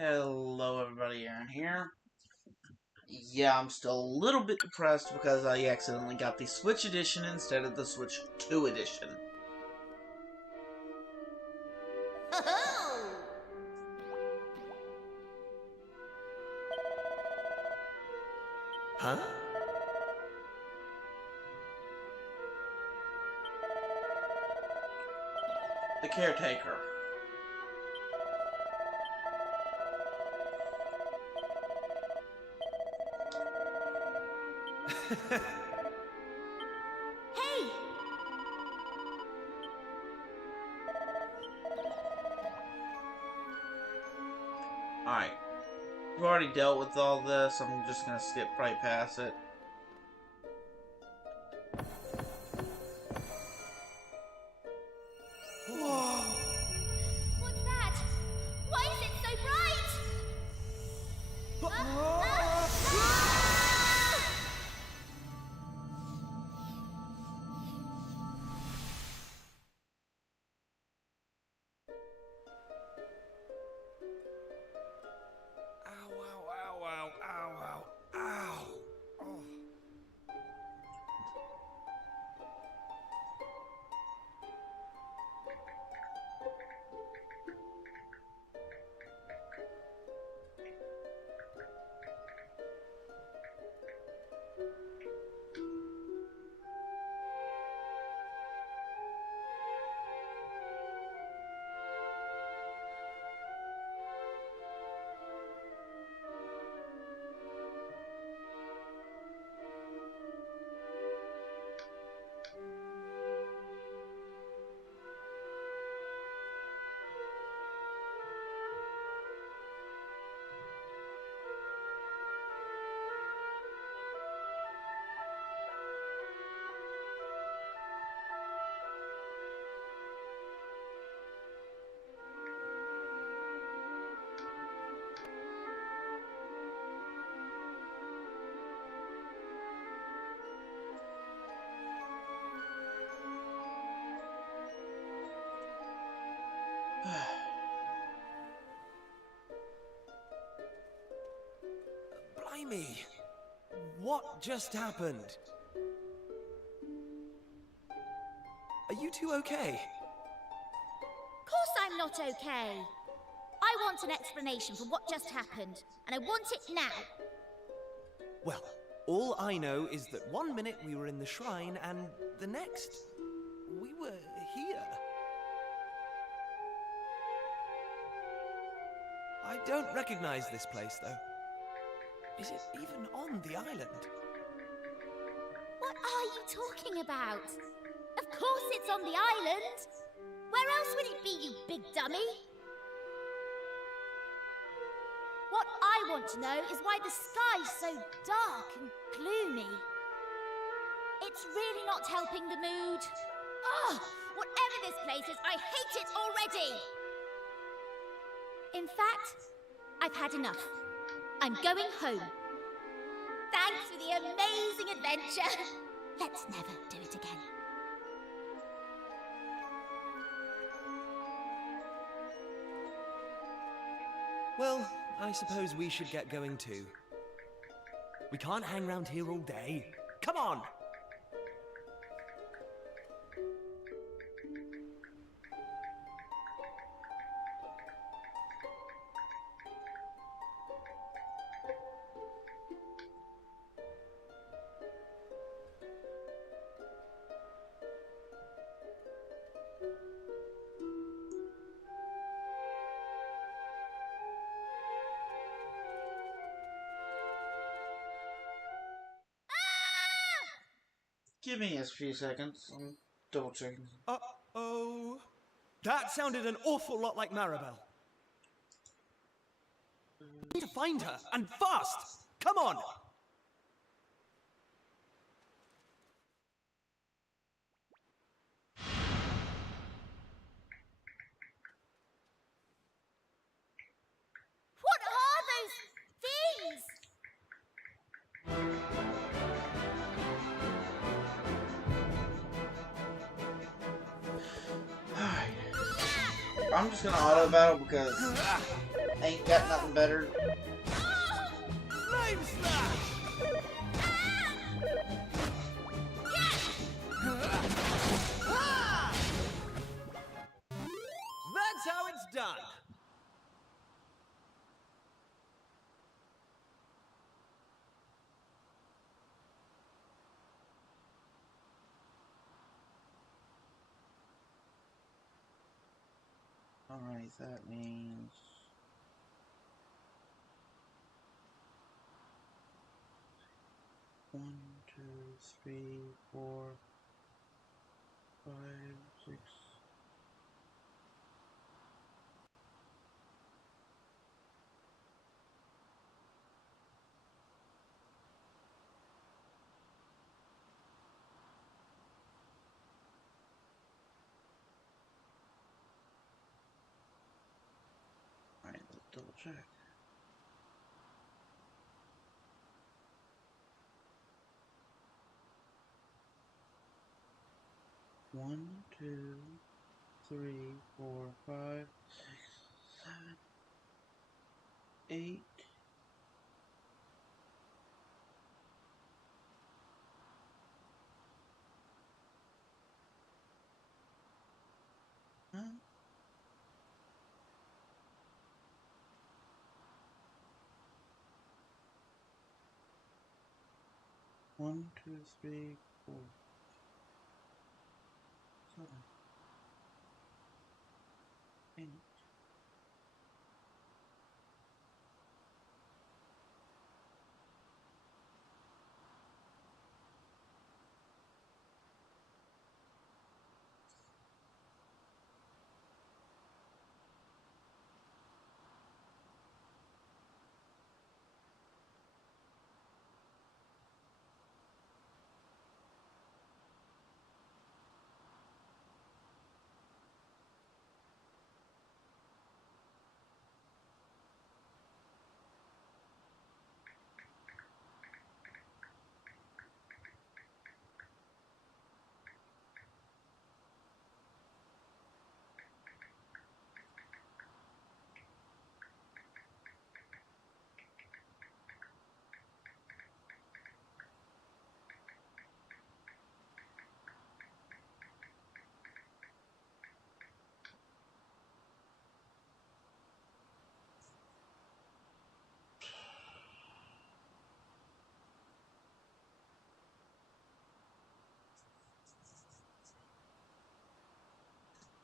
Hello everybody, Aaron here. Yeah, I'm still a little bit depressed because I accidentally got the Switch edition instead of the Switch 2 edition. Huh? The Caretaker. Hey! Alright. We've already dealt with all this, I'm just gonna skip right past it. Whoa! What's that? Why is it so bright? Ow, ow, ow, ow, ow, ow, ow. Oh. Blimey! What just happened? Are you two okay? Of course I'm not okay. I want an explanation for what just happened, and I want it now. Well, all I know is that one minute we were in the shrine and the next we were here. I don't recognize this place, though. Is it even on the island? What are you talking about? Of course it's on the island. Where else would it be, you big dummy? What I want to know is why the sky's so dark and gloomy. It's really not helping the mood. Ugh! Whatever this place is, I hate it already! In fact, I've had enough. I'm going home. Thanks for the amazing adventure. Let's never do it again. Well, I suppose we should get going too. We can't hang around here all day. Come on! Give me a few seconds, I'm double checking. Uh-oh. That sounded an awful lot like Maribel. We need to find her, and fast! Come on! What are those things? Alright. I'm just gonna auto battle because I ain't got nothing better. Flame slash! That's how it's done. Alright, that means... One, two, three, four, 5, 6... Alright, let's double check. One, two, three, four, 5, 6, 7, 8. Huh? 1, 2, 3, 4, 7, 8.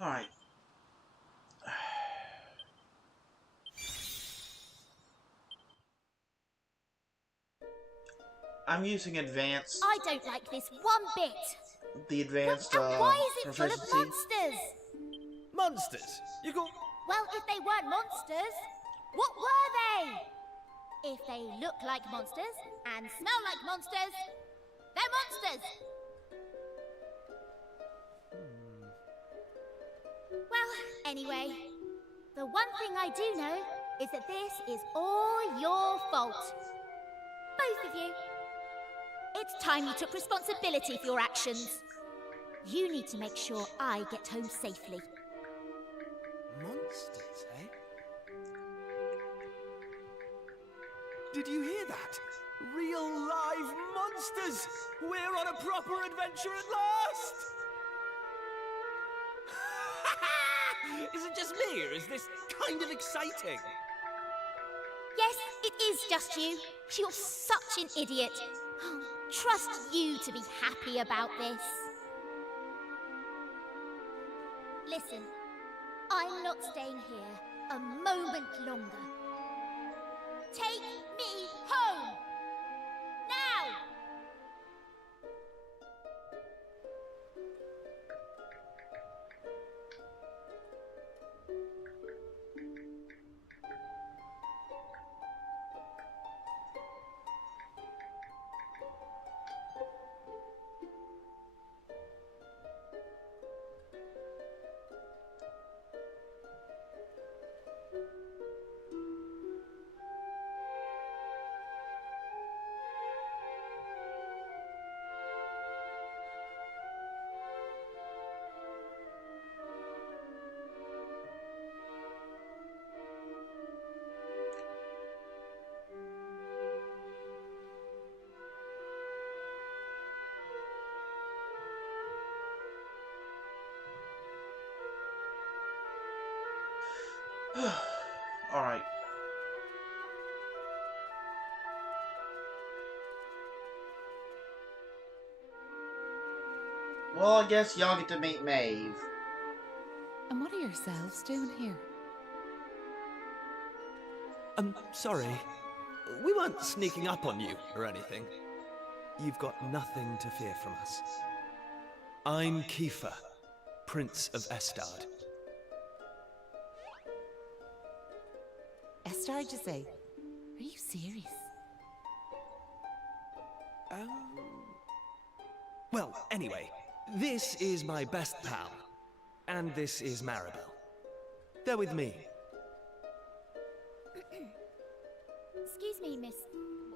Alright. I'm using advanced. I don't like this one bit. The advanced And why is it full of proficiency. monsters? Monsters? You go. Well, if they weren't monsters, what were they? If they look like monsters and smell like monsters, they're monsters. Well, anyway, the one thing I do know is that this is all your fault. Both of you. It's time you took responsibility for your actions. You need to make sure I get home safely. Monsters, eh? Did you hear that? Real live monsters! We're on a proper adventure at last! Is it just me, or is this kind of exciting? Yes, it is just you. You're such an idiot. Trust you to be happy about this. Listen, I'm not staying here a moment longer. Take me home! Now! Alright. Well, I guess y'all get to meet Maeve. And what are yourselves doing here? I'm sorry. We weren't sneaking up on you or anything. You've got nothing to fear from us. I'm Kiefer, Prince of Estard. Estard, you say? Are you serious? Well, anyway, this is my best pal. And this is Maribel. They're with me. Excuse me, miss...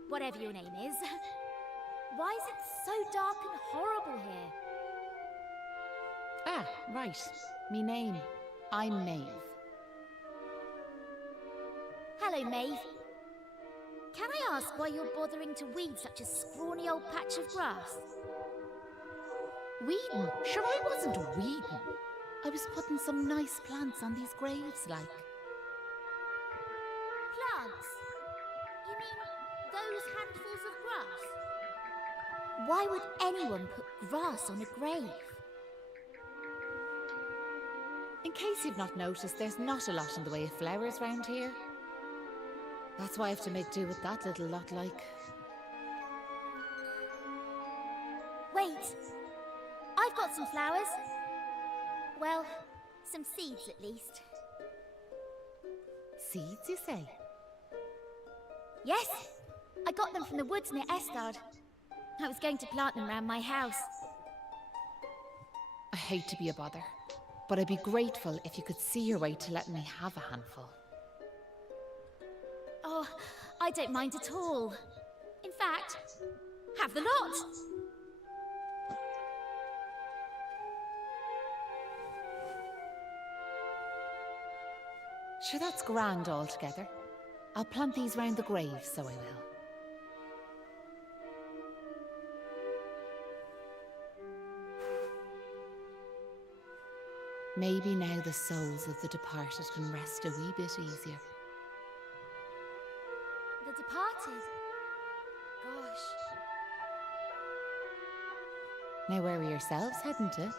whatever your name is. Why is it so dark and horrible here? Ah, right. Me name. I'm Maeve. Hello, Maeve. Can I ask why you're bothering to weed such a scrawny old patch of grass? Weeding? Sure, I wasn't weeding. I was putting some nice plants on these graves, like. Plants? You mean those handfuls of grass? Why would anyone put grass on a grave? In case you've not noticed, there's not a lot in the way of flowers round here. That's why I have to make do with that little lot, like. Wait! I've got some flowers. Well, some seeds at least. Seeds, you say? Yes! I got them from the woods near Estard. I was going to plant them round my house. I hate to be a bother, but I'd be grateful if you could see your way to letting me have a handful. Oh, I don't mind at all. In fact, have the lot! Sure, that's grand altogether. I'll plant these round the grave, so I will. Maybe now the souls of the departed can rest a wee bit easier. The departed? Gosh. Now where are yourselves heading to?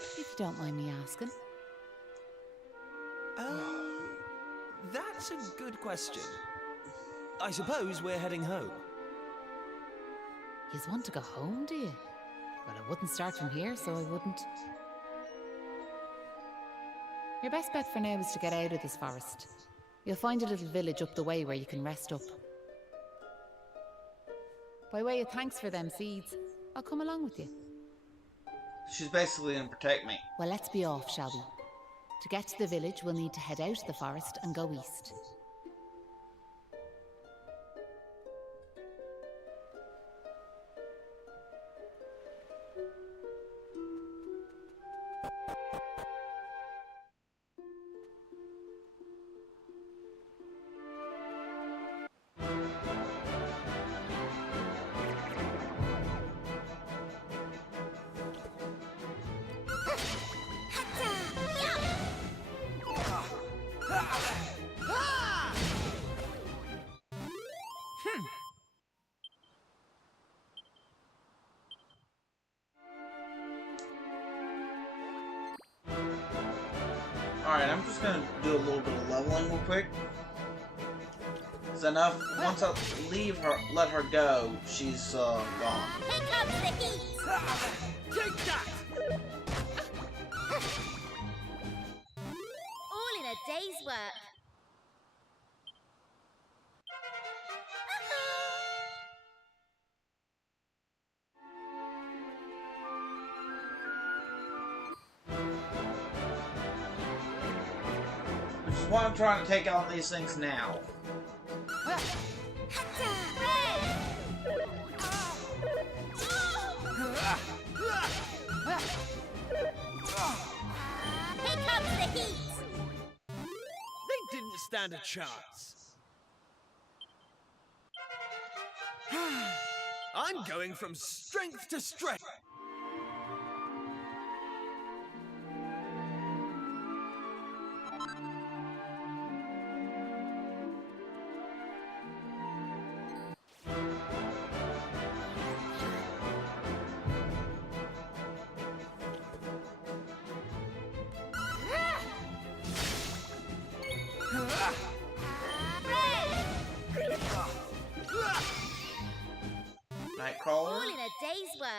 If you don't mind me asking. That's a good question. I suppose we're heading home. Yous want to go home, do you? Well, I wouldn't start from here, so I wouldn't. Your best bet for now is to get out of this forest. You'll find a little village up the way where you can rest up. By way of thanks for them seeds, I'll come along with you. She's basically gonna protect me. Well, let's be off, shall we? To get to the village, we'll need to head out of the forest and go east. Alright, I'm just gonna do a little bit of leveling real quick. It's enough. Once I leave her, let her go, she's gone. Here comes the heat! Take that! All in a day's work. Which is why I'm trying to take on these things now. Here comes the heat! They didn't stand a chance. I'm going from strength to strength. All Nightcrawler. in a day's work.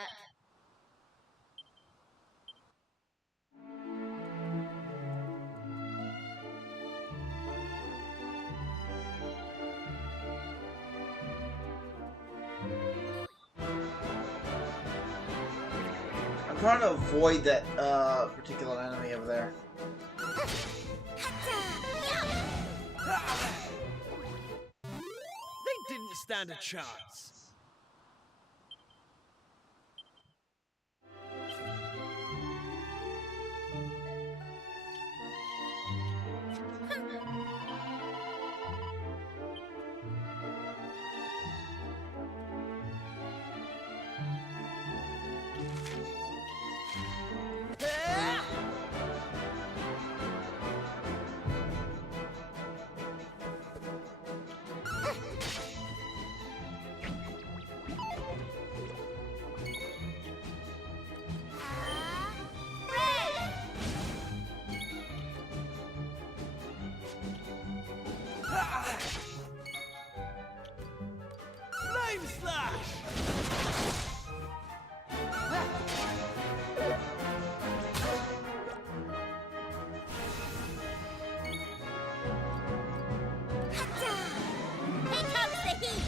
I'm trying to avoid that particular enemy over there. They didn't stand a chance. Flame slash! Here comes the heat.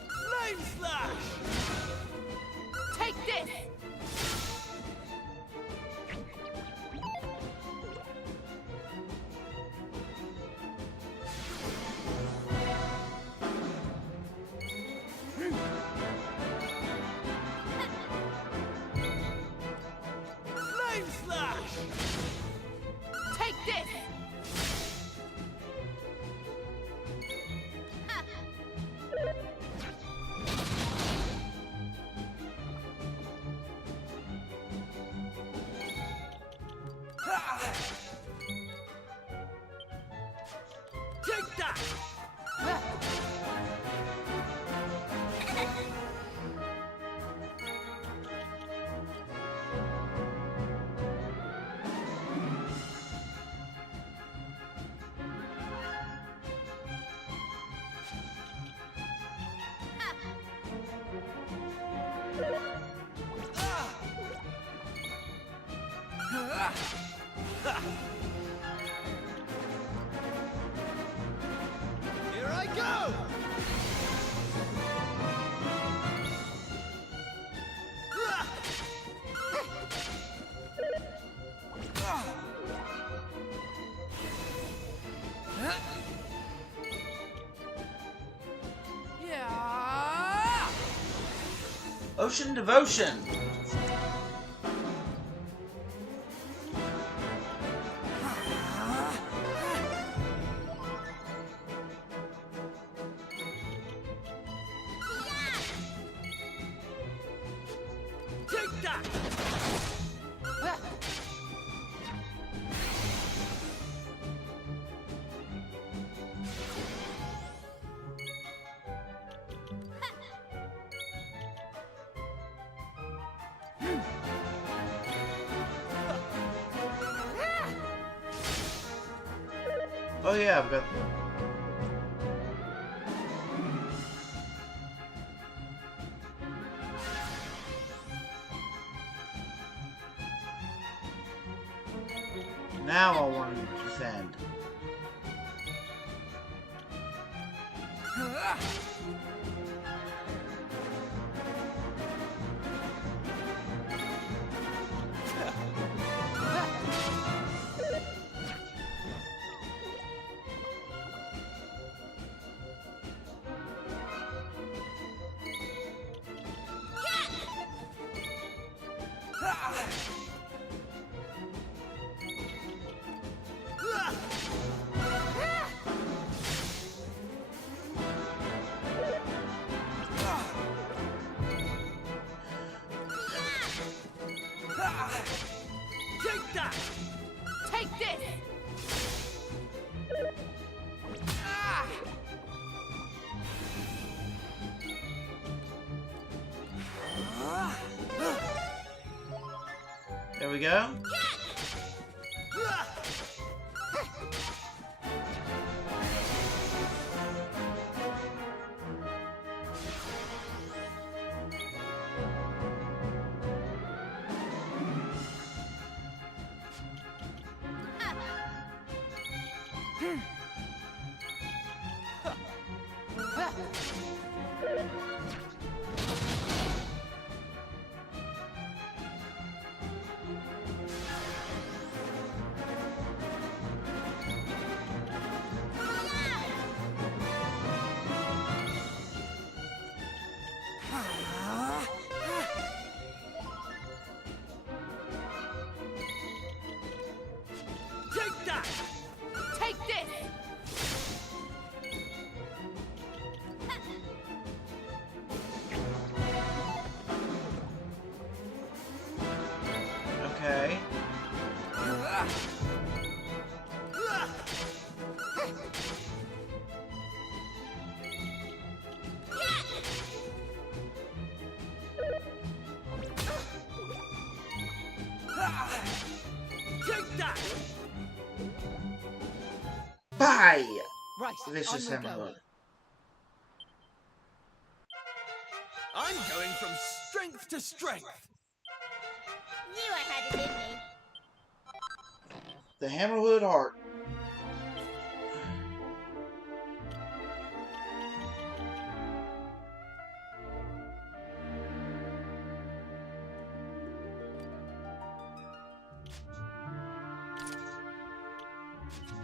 Flame slash! Take this! Flame slash! Take this! Take that! Here I go! Yeah! Ocean Devotion. Take that! Oh yeah, I've got. Now I want to descend. go. Take that! Take this! Okay. Take that! Bye! Right, Vicious on we go. Hammerhood. I'm going from strength to strength. Knew I had it in me. The Hammerhood Heart.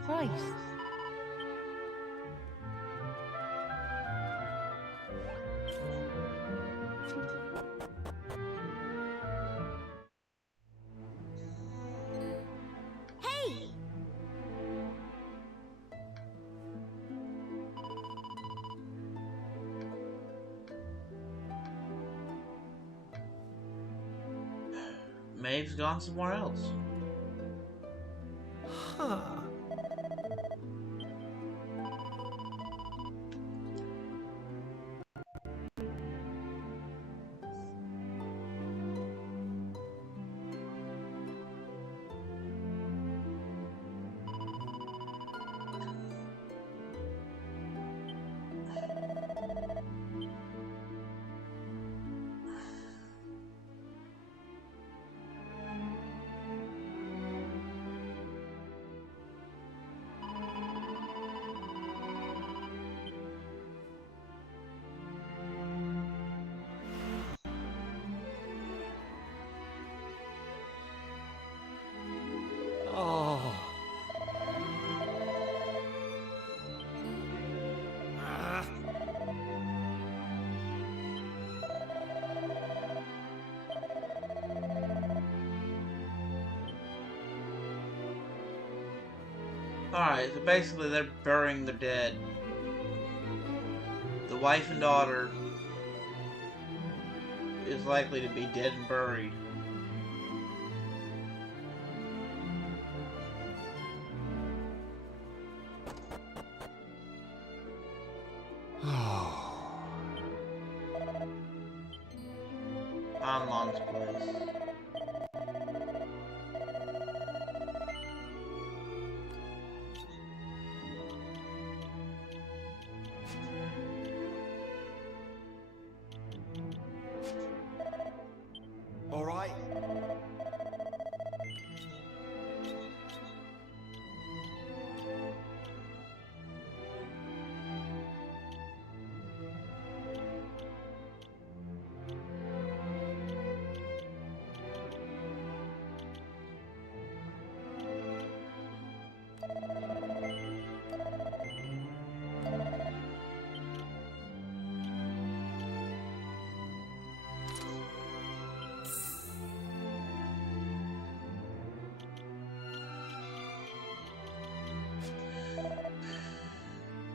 Right. Hey! Maeve's gone somewhere else. Huh. Oh. Ah. Alright, so basically they're burying the dead. The wife and daughter is likely to be dead and buried. Anlon's place. All right.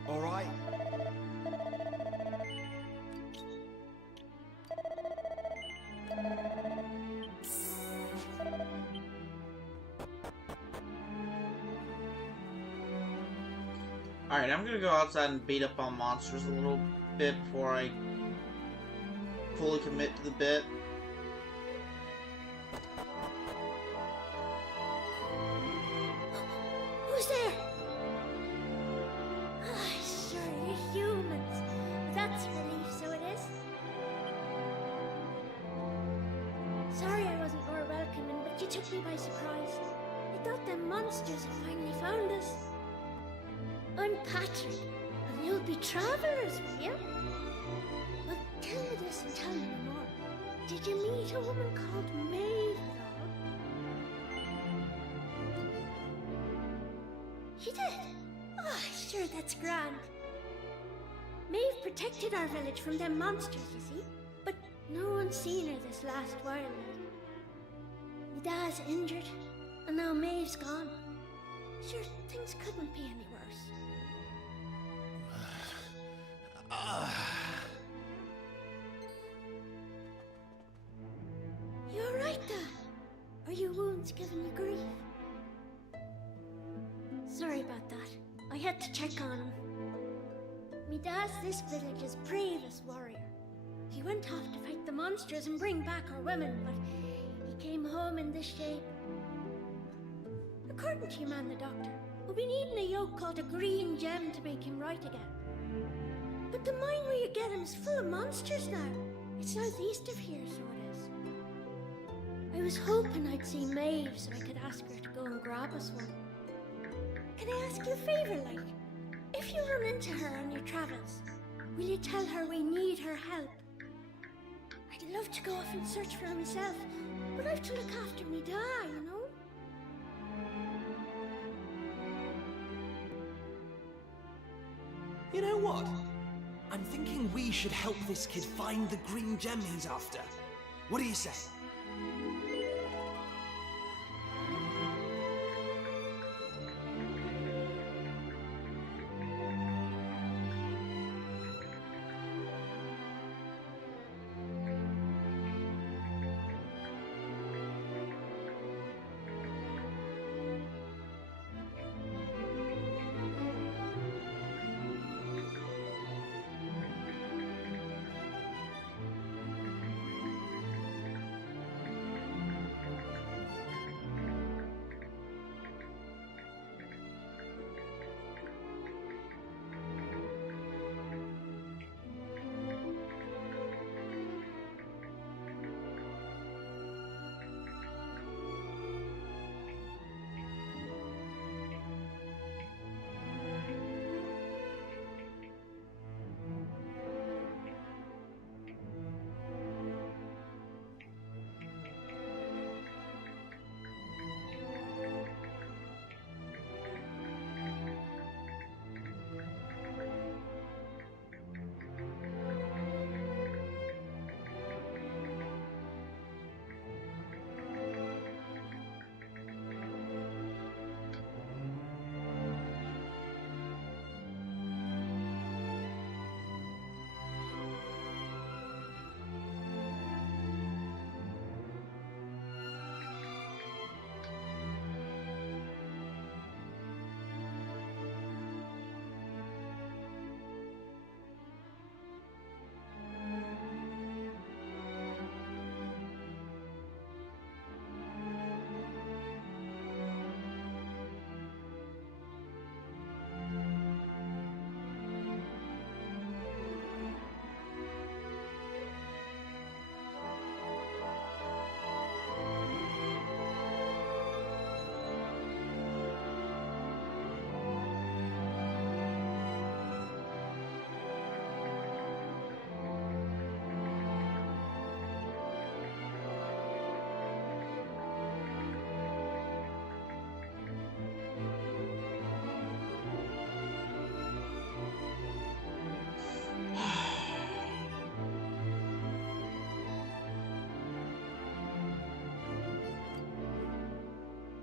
All right. Alright, I'm gonna go outside and beat up on monsters a little bit before I fully commit to the bit. took me by surprise. I thought them monsters had finally found us. I'm Patrick, and you'll be travellers, will you? Well, tell me this and tell me no more. Did you meet a woman called Maeve at all? You did? Oh, sure, that's grand. Maeve protected our village from them monsters, you see. But no one's seen her this last while. My dad's injured, and now Maeve's gone. Sure, things couldn't be any worse. You alright, Dad? Are your wounds giving you grief? Sorry about that. I had to check on him. Me dad's this village's bravest warrior. He went off to fight the monsters and bring back our women, but he came home in this shape. According to your man, the doctor, we'll be needing a yoke called a green gem to make him right again. But the mine where you get him is full of monsters now. It's southeast of here, so it is. I was hoping I'd see Maeve so I could ask her to go and grab us one. Can I ask you a favour, like? If you run into her on your travels, will you tell her we need her help? I'd love to go off and search for her myself, but I've to look after me dad, you know? You know what? I'm thinking we should help this kid find the green gem he's after. What do you say?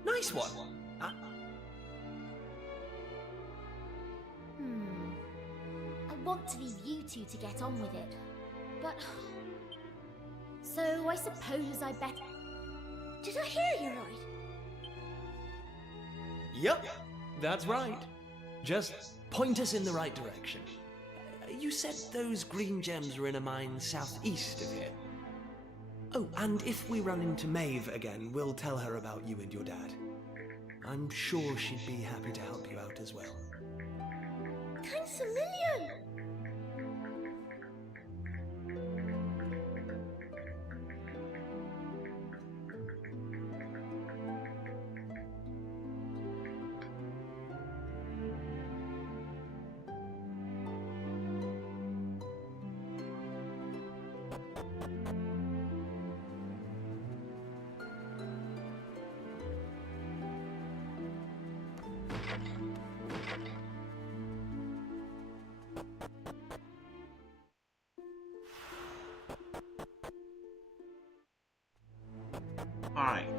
Nice one. I want to leave you two to get on with it, but... So I suppose I better... Did I hear you right? Yep, that's right. Just point us in the right direction. You said those green gems were in a mine southeast of here. Oh, and if we run into Maeve again, we'll tell her about you and your dad. I'm sure she'd be happy to help you out as well. Thanks a million! Alright.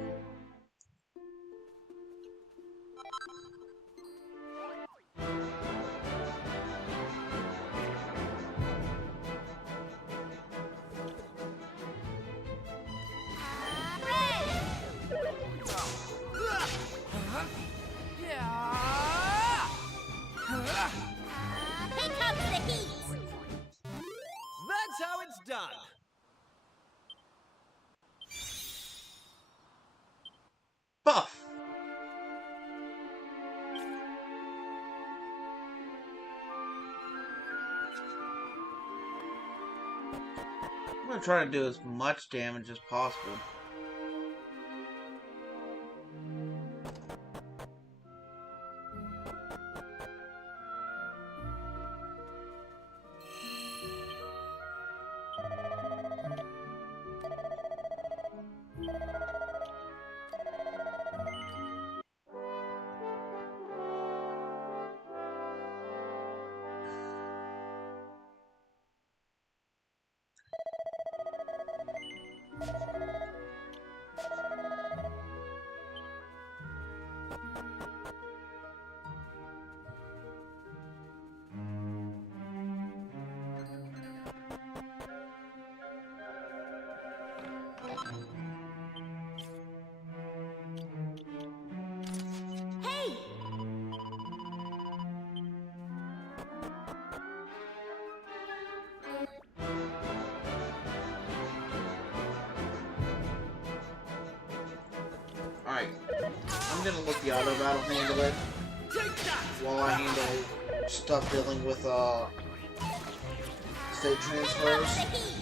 Here comes the heat! That's how it's done. Buff! I'm gonna try to do as much damage as possible. Hey! Alright. I'm gonna let the auto battle handle it while I handle stuff dealing with state Here comes transfers. the heat!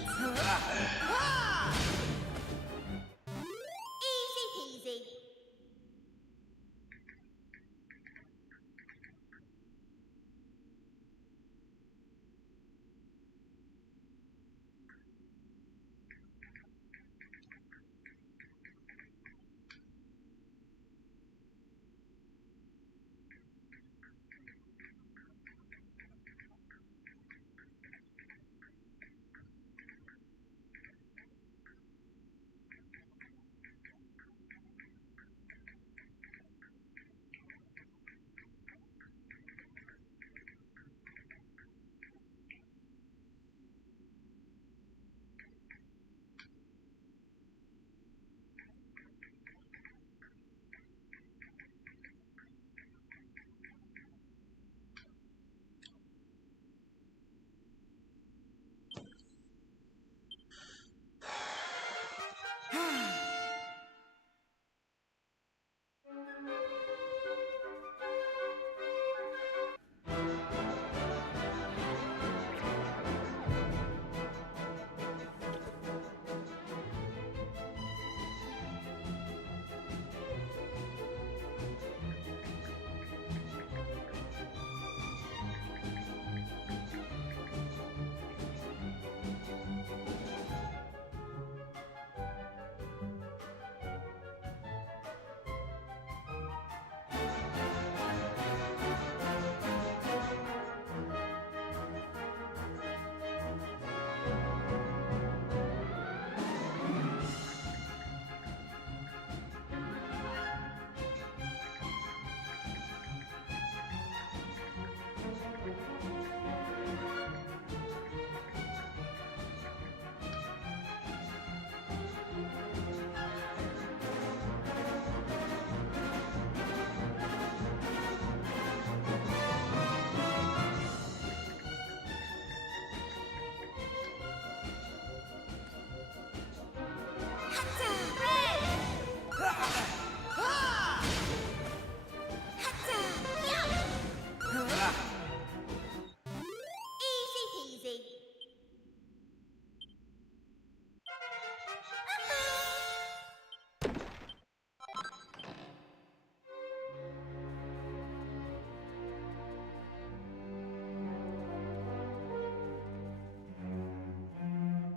Easy peasy.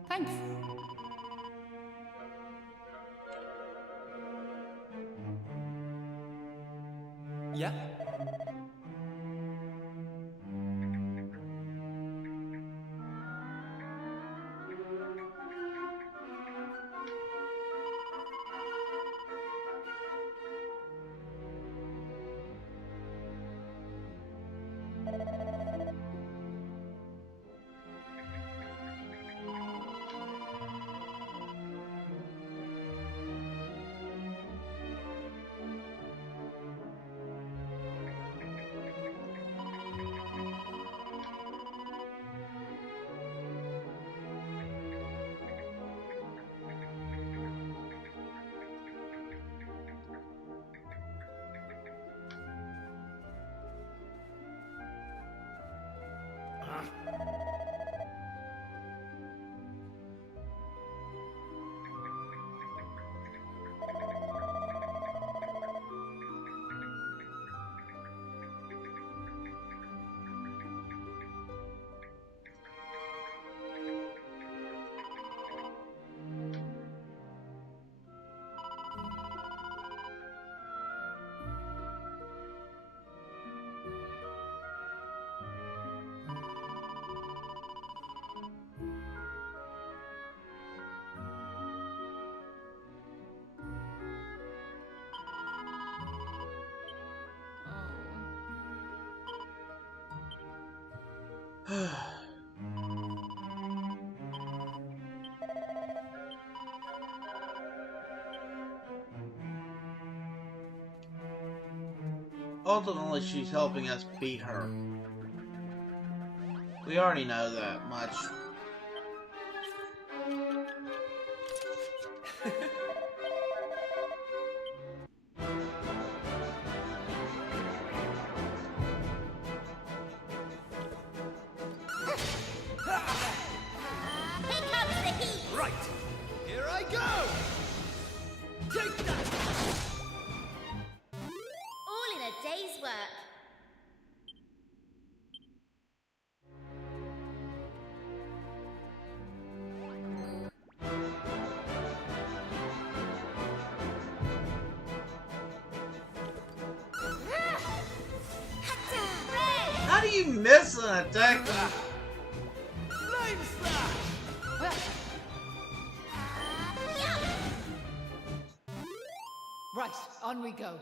Thanks. Ultimately, she's helping us beat her. We already know that much. Here comes the heat! Right, here I go! Take that! All in a day's work. How do you miss an attack? Flame slash! Right, on we go.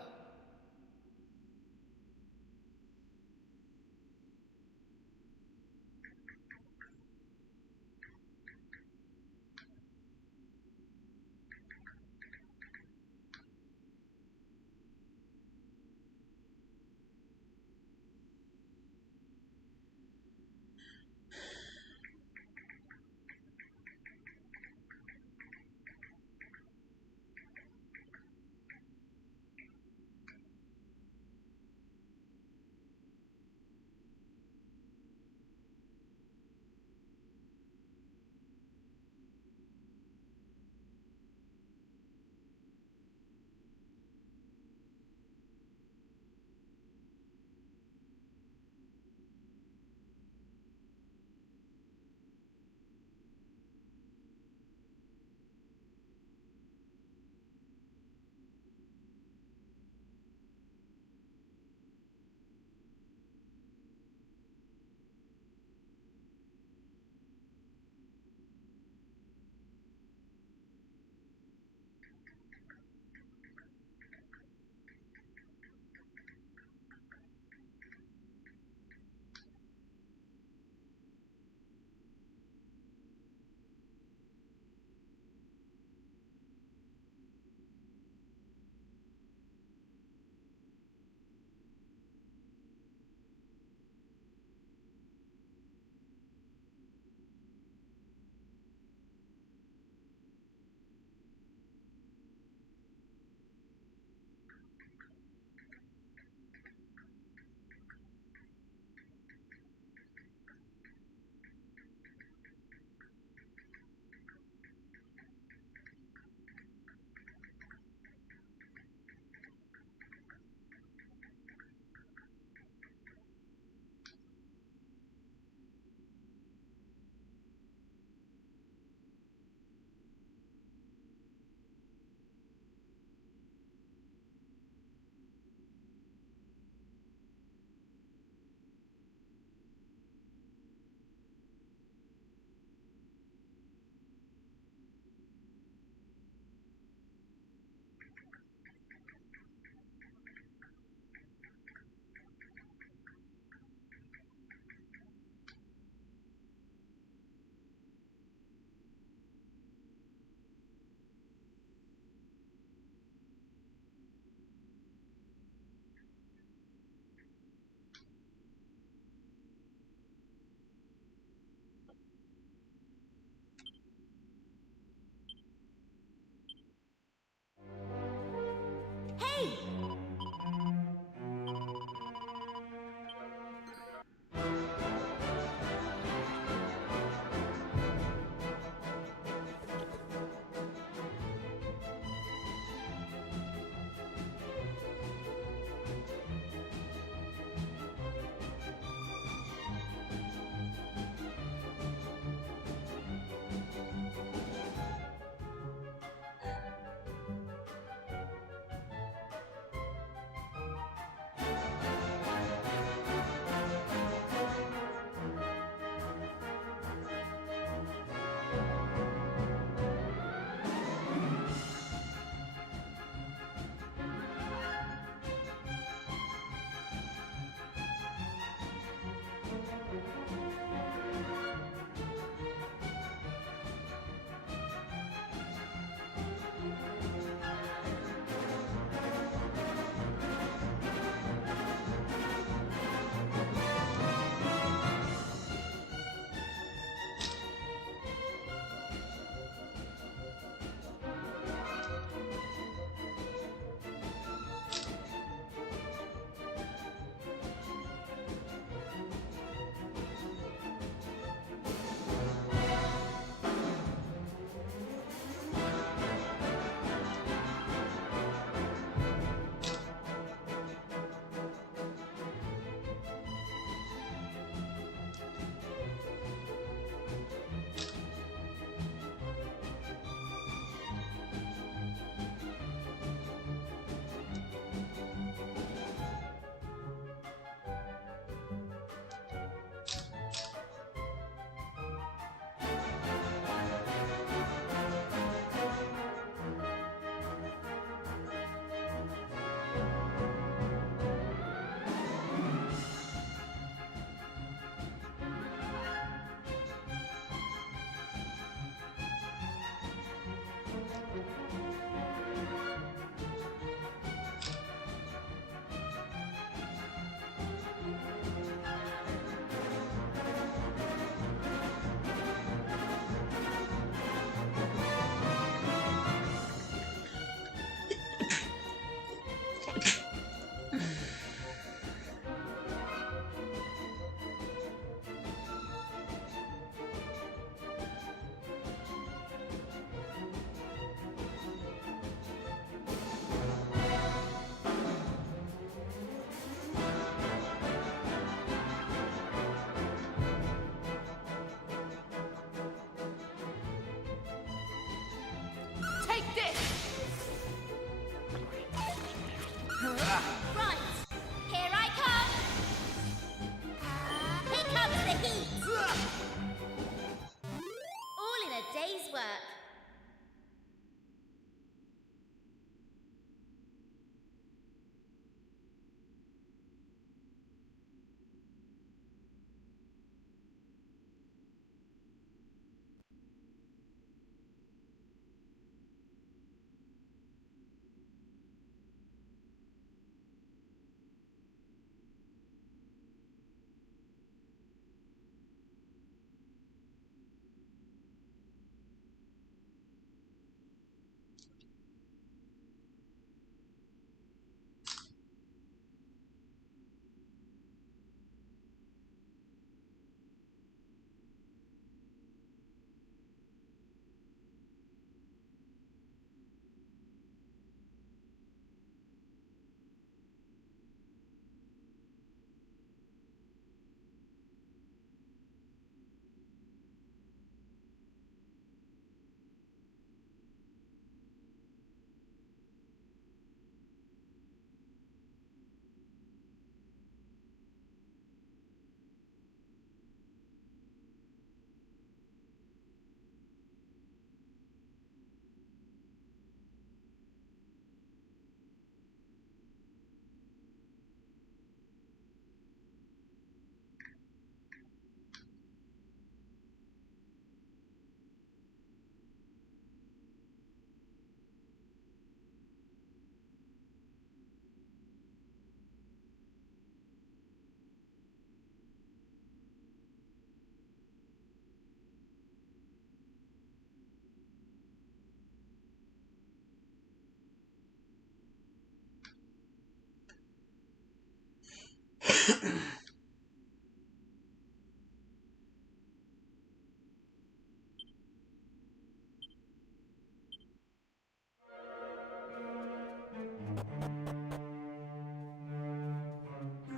work.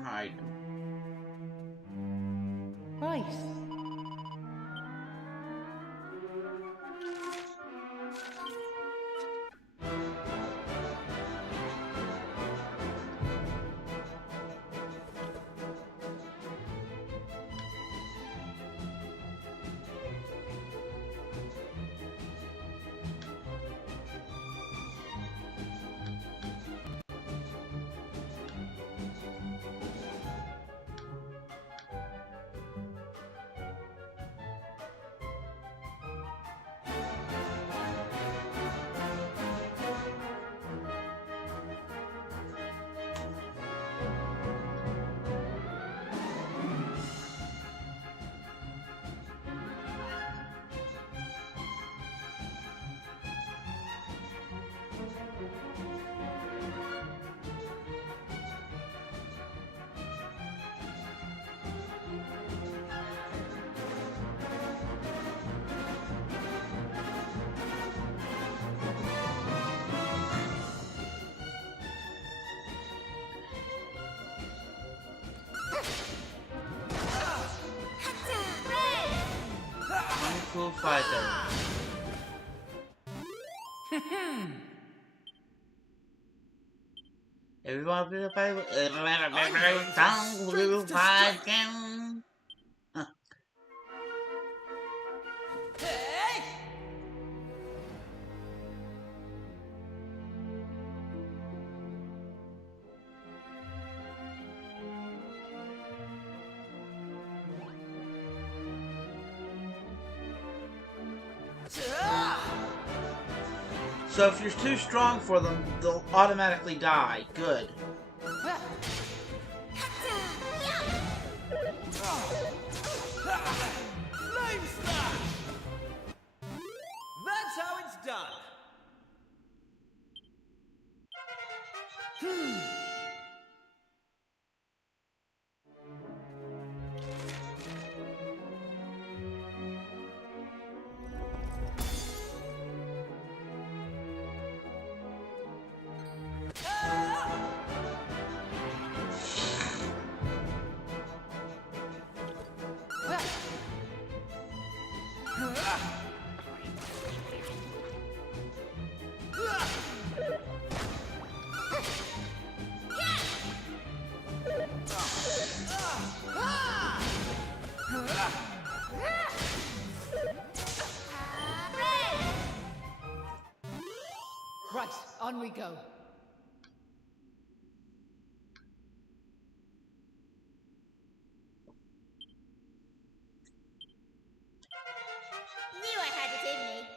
Hide. Right. Cool fighter. Everyone be a fighter. So if you're too strong for them, they'll automatically die. Good. Flame Slash! That's how it's done. Right, on we go. Knew I had it in me.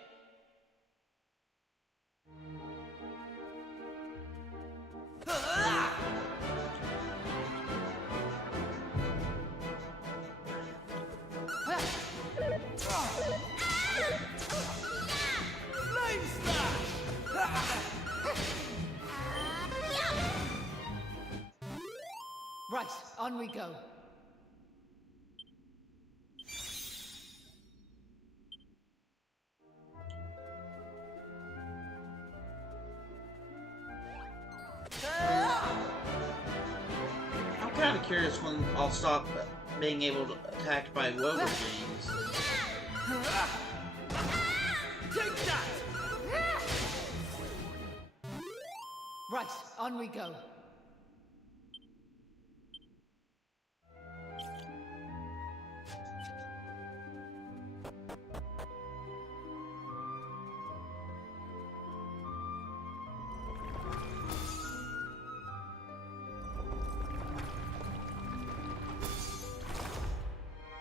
Right, on we go. I'm kind of curious when I'll stop being able to attacked by Wogo James. Take that! Right, on we go.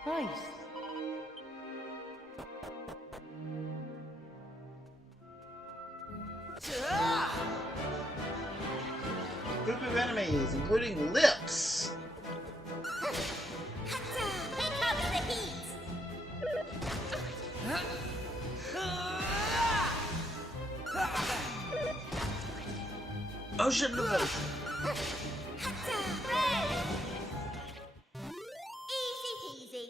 Right. Group of enemies, including Lips. Here comes the heat. Ocean Devotion. Easy peasy.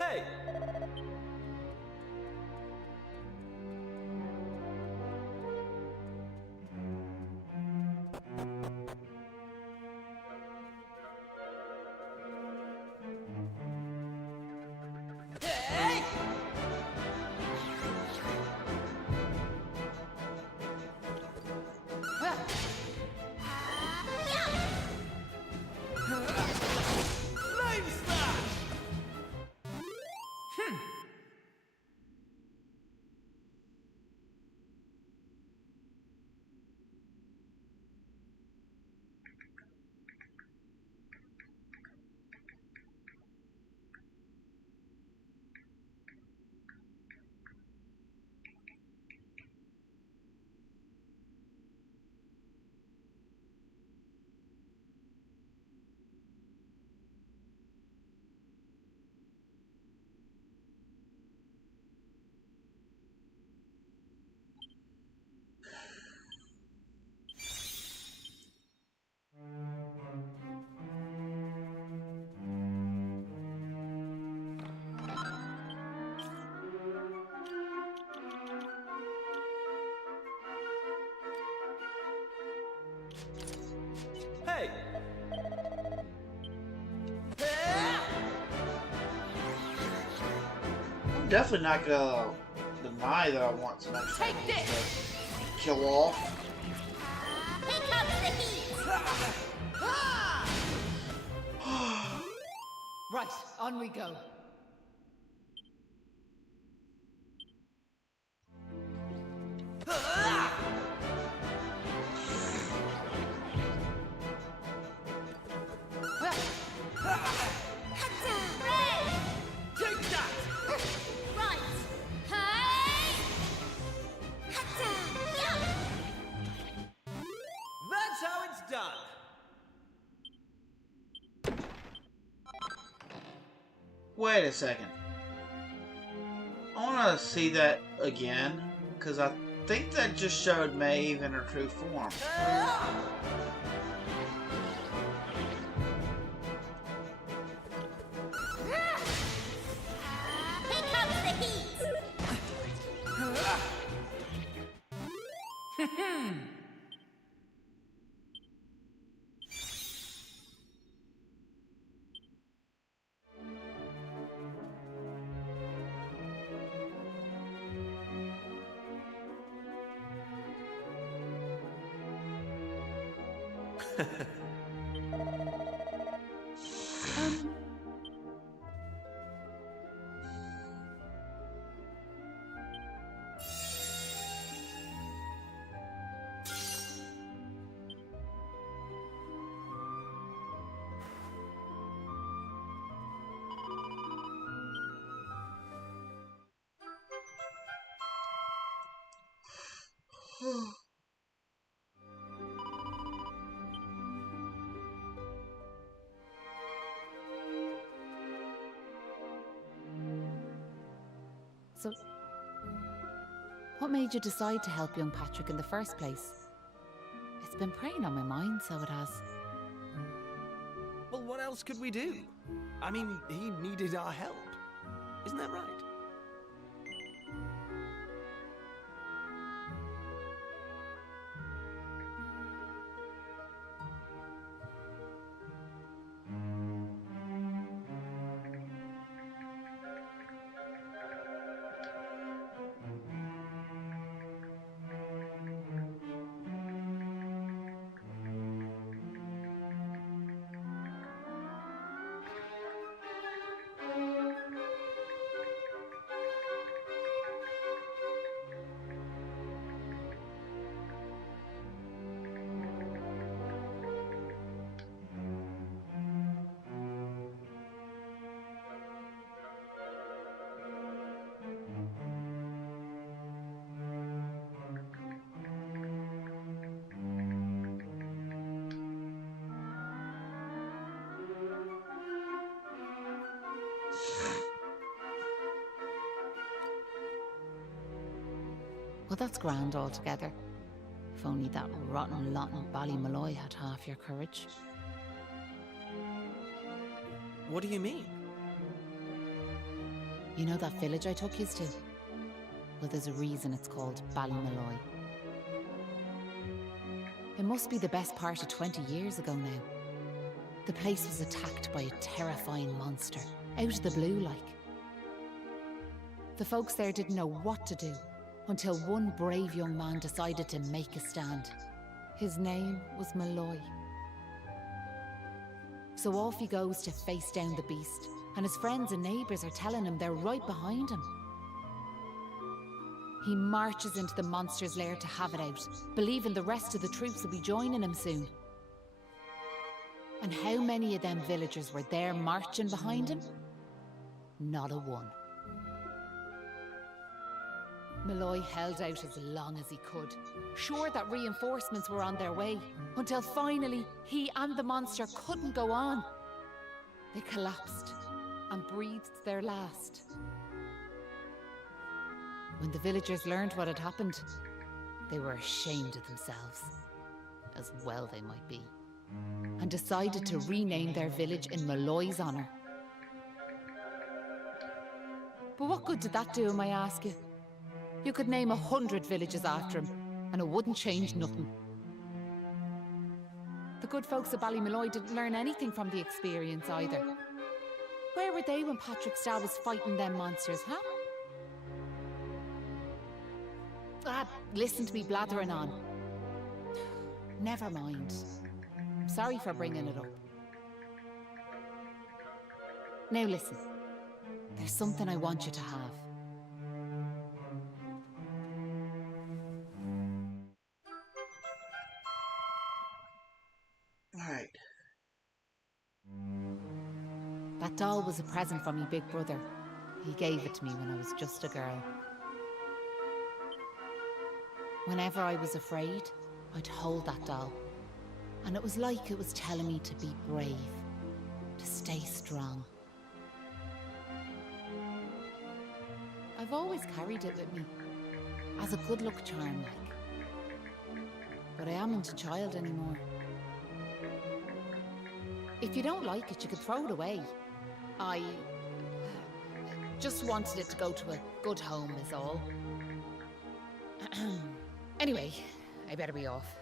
Hey! Flame Slash! Hey! I'm definitely not gonna deny that I want some extra Take enemies this! to kill off. Here comes the heat. Right, on we go. done. Wait a second. I want to see that again, because I think that just showed Maeve in her true form. Here comes the heat! So, what made you decide to help young Patrick in the first place? It's been preying on my mind, so it has. Well, what else could we do? I mean, he needed our help. Isn't that right? Well, that's grand altogether. If only that rotten lot in Ballymalloy had half your courage. What do you mean? You know that village I took yous to? Well, there's a reason it's called Ballymalloy. It must be the best part of 20 years ago now. The place was attacked by a terrifying monster, out of the blue like. The folks there didn't know what to do, until one brave young man decided to make a stand. His name was Malloy. So off he goes to face down the beast, and his friends and neighbours are telling him they're right behind him. He marches into the monster's lair to have it out, believing the rest of the troops will be joining him soon. And how many of them villagers were there marching behind him? Not a one. Malloy held out as long as he could, sure that reinforcements were on their way, until finally he and the monster couldn't go on. They collapsed and breathed their last. When the villagers learned what had happened, they were ashamed of themselves, as well they might be, and decided to rename their village in Malloy's honour. But what good did that do him, I ask you? You could name 100 villages after him, and it wouldn't change nothing. The good folks of Ballymalloy didn't learn anything from the experience either. Where were they when Patrick Starr was fighting them monsters, huh? Listen to me blathering on. Never mind. I'm sorry for bringing it up. Now listen, there's something I want you to have. Alright. That doll was a present from me big brother. He gave it to me when I was just a girl. Whenever I was afraid, I'd hold that doll. And it was like it was telling me to be brave, to stay strong. I've always carried it with me, as a good luck charm, like. But I amn't a child anymore. If you don't like it, you could throw it away. I just wanted it to go to a good home, is all. Anyway, I better be off.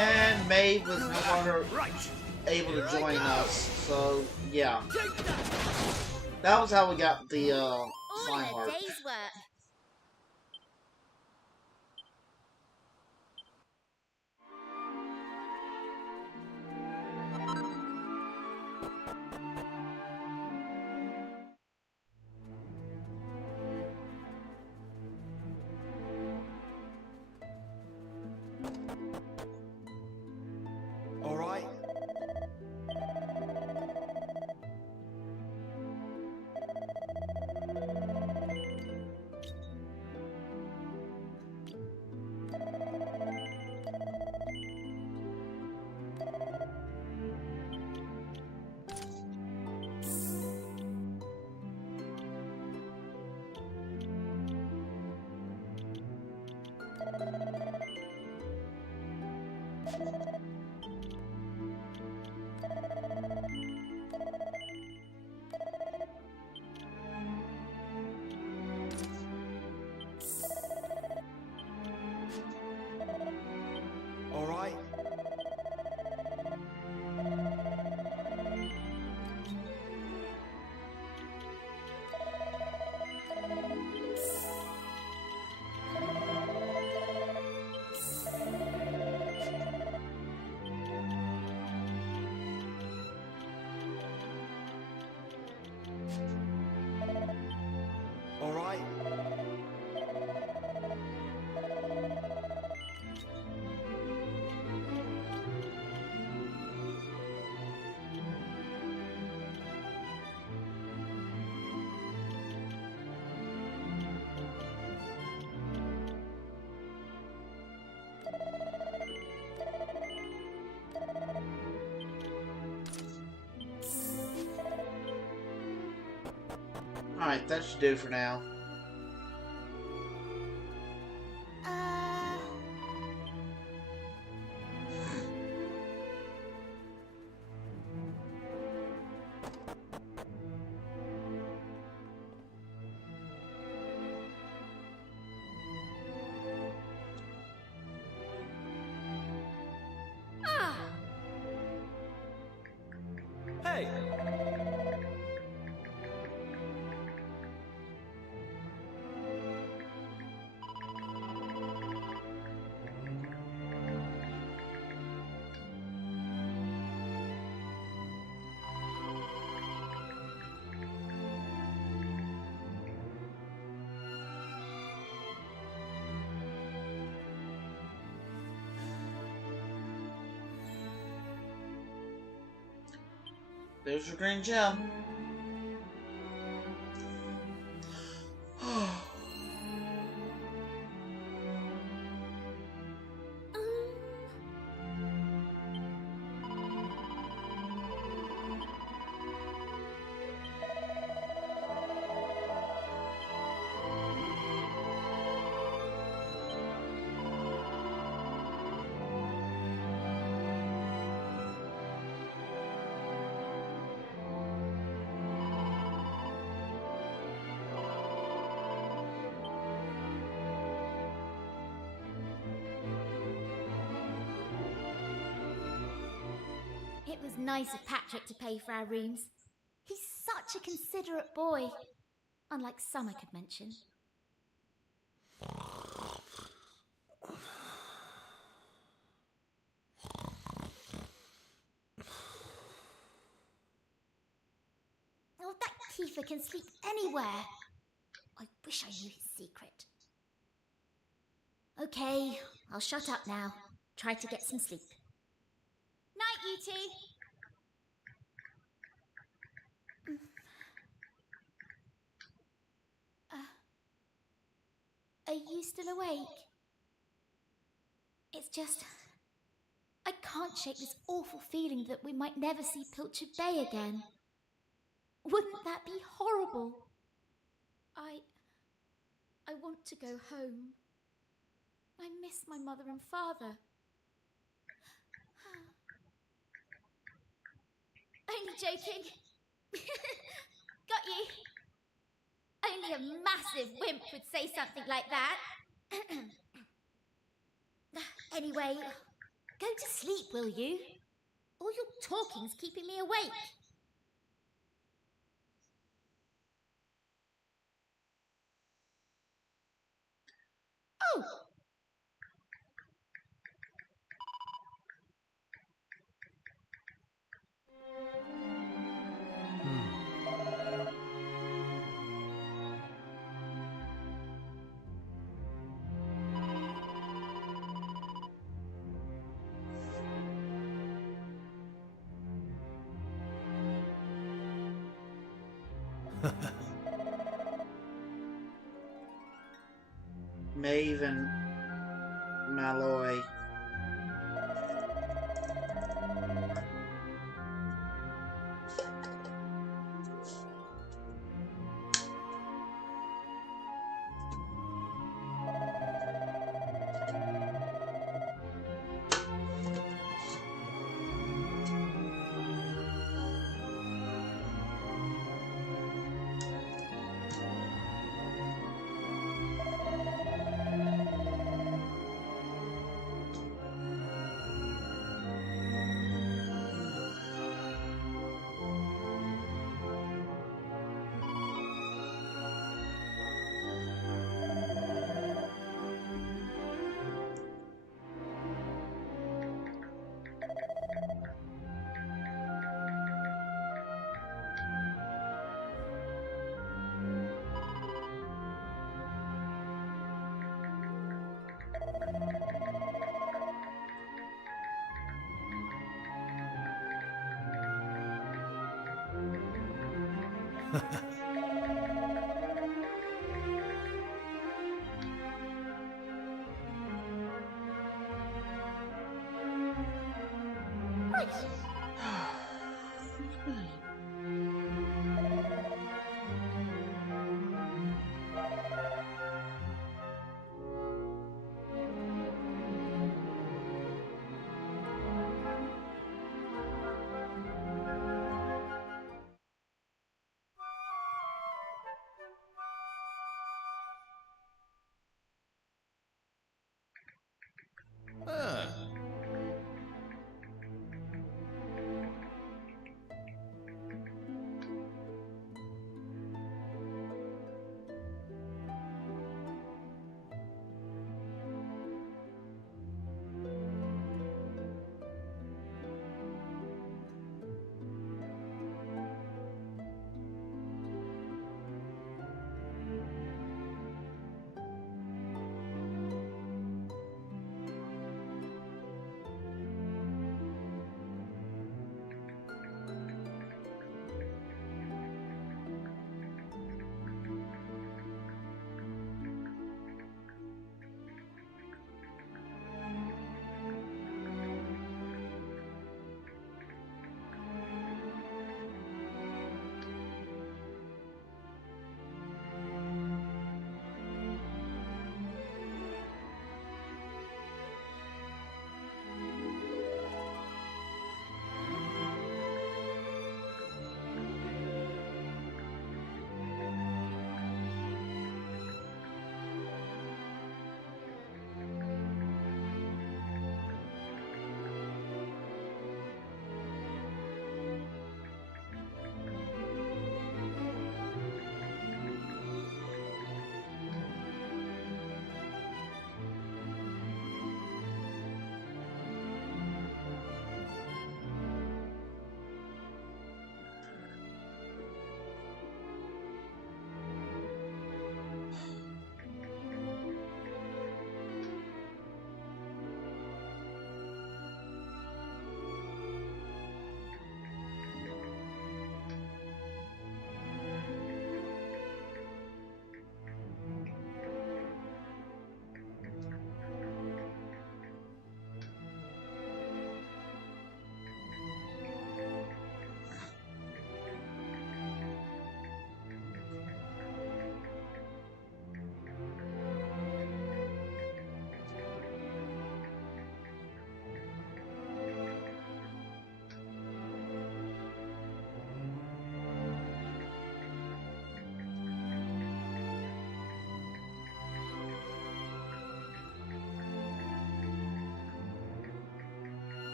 And Maeve was no longer able to join us, so yeah. That was how we got the slime All in a heart. day's work. All right. All right. All right. Alright, that should do for now. Hey. There's your green gem. It was nice of Patrick to pay for our rooms. He's such a considerate boy. Unlike some I could mention. Oh, that Kiefer can sleep anywhere. I wish I knew his secret. Okay, I'll shut up now. Try to get some sleep. Night, you two. Are you still awake? It's just... I can't shake this awful feeling that we might never see Pilchard Bay again. Wouldn't that be horrible? I want to go home. I miss my mother and father. Only joking. Got you. Only a massive wimp would say something like that. Anyway, go to sleep, will you? All your talking's keeping me awake. Oh! Maven. Malloy. Right.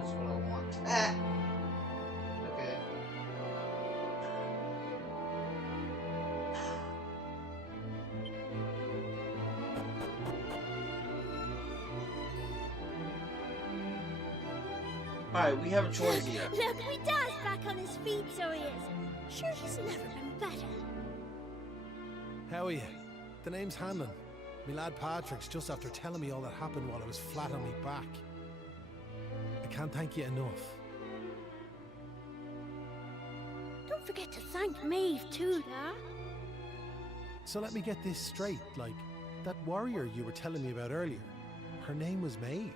That's what I want. Ah! Okay. Alright, we have a choice here. Look, my dad's back on his feet, so he is. Sure, he's never been better. How are you? The name's Hanlon. My lad Patrick's just after telling me all that happened while I was flat on my back. I can't thank you enough. Don't forget to thank Maeve too, Dad. So let me get this straight, like, that warrior you were telling me about earlier, her name was Maeve.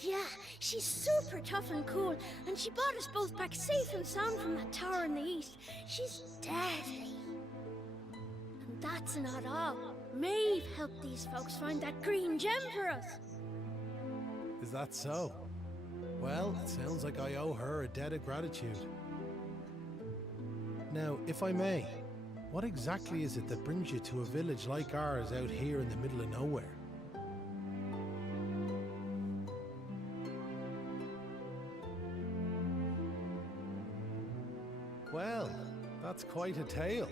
Yeah, she's super tough and cool, and she brought us both back safe and sound from that tower in the east. She's deadly. And that's not all. Maeve helped these folks find that green gem for us. Is that so? Well, it sounds like I owe her a debt of gratitude. Now, if I may, what exactly is it that brings you to a village like ours out here in the middle of nowhere? Well, that's quite a tale.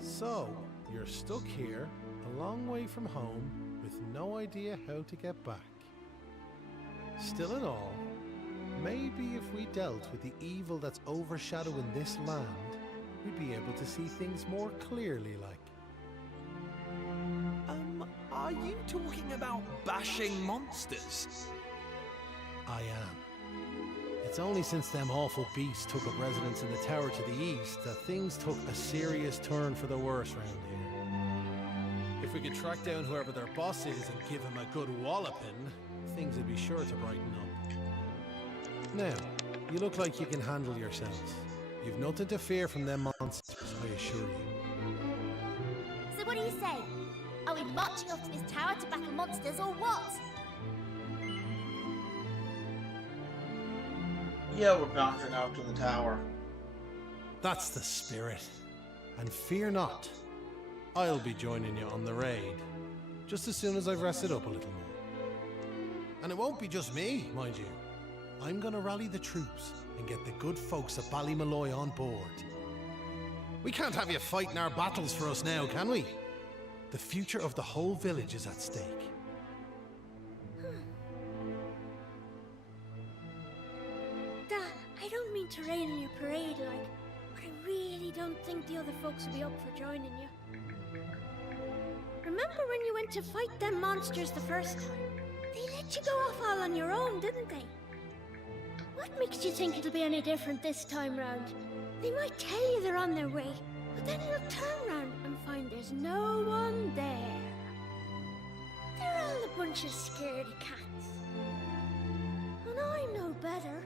So, you're stuck here, a long way from home, with no idea how to get back. Still in all, maybe if we dealt with the evil that's overshadowing this land, we'd be able to see things more clearly, like. Are you talking about bashing monsters? I am. It's only since them awful beasts took up residence in the tower to the east that things took a serious turn for the worse round here. If we could track down whoever their boss is and give him a good walloping, things would be sure to brighten up. Now, you look like you can handle yourselves. You've nothing to fear from them monsters, I assure you. So what do you say? Are we marching off to this tower to battle monsters or what? Yeah, we're bouncing out to the tower. That's the spirit. And fear not. I'll be joining you on the raid, just as soon as I've rested up a little more. And it won't be just me, mind you. I'm gonna rally the troops and get the good folks of Ballymalloy on board. We can't have you fighting our battles for us now, can we? The future of the whole village is at stake. Dad, I don't mean to rain on your parade, like, but I really don't think the other folks will be up for joining you. Remember when you went to fight them monsters the first time? They let you go off all on your own, didn't they? What makes you think it'll be any different this time round? They might tell you they're on their way, but then you'll turn round and find there's no one there. They're all a bunch of scaredy cats. And I know better.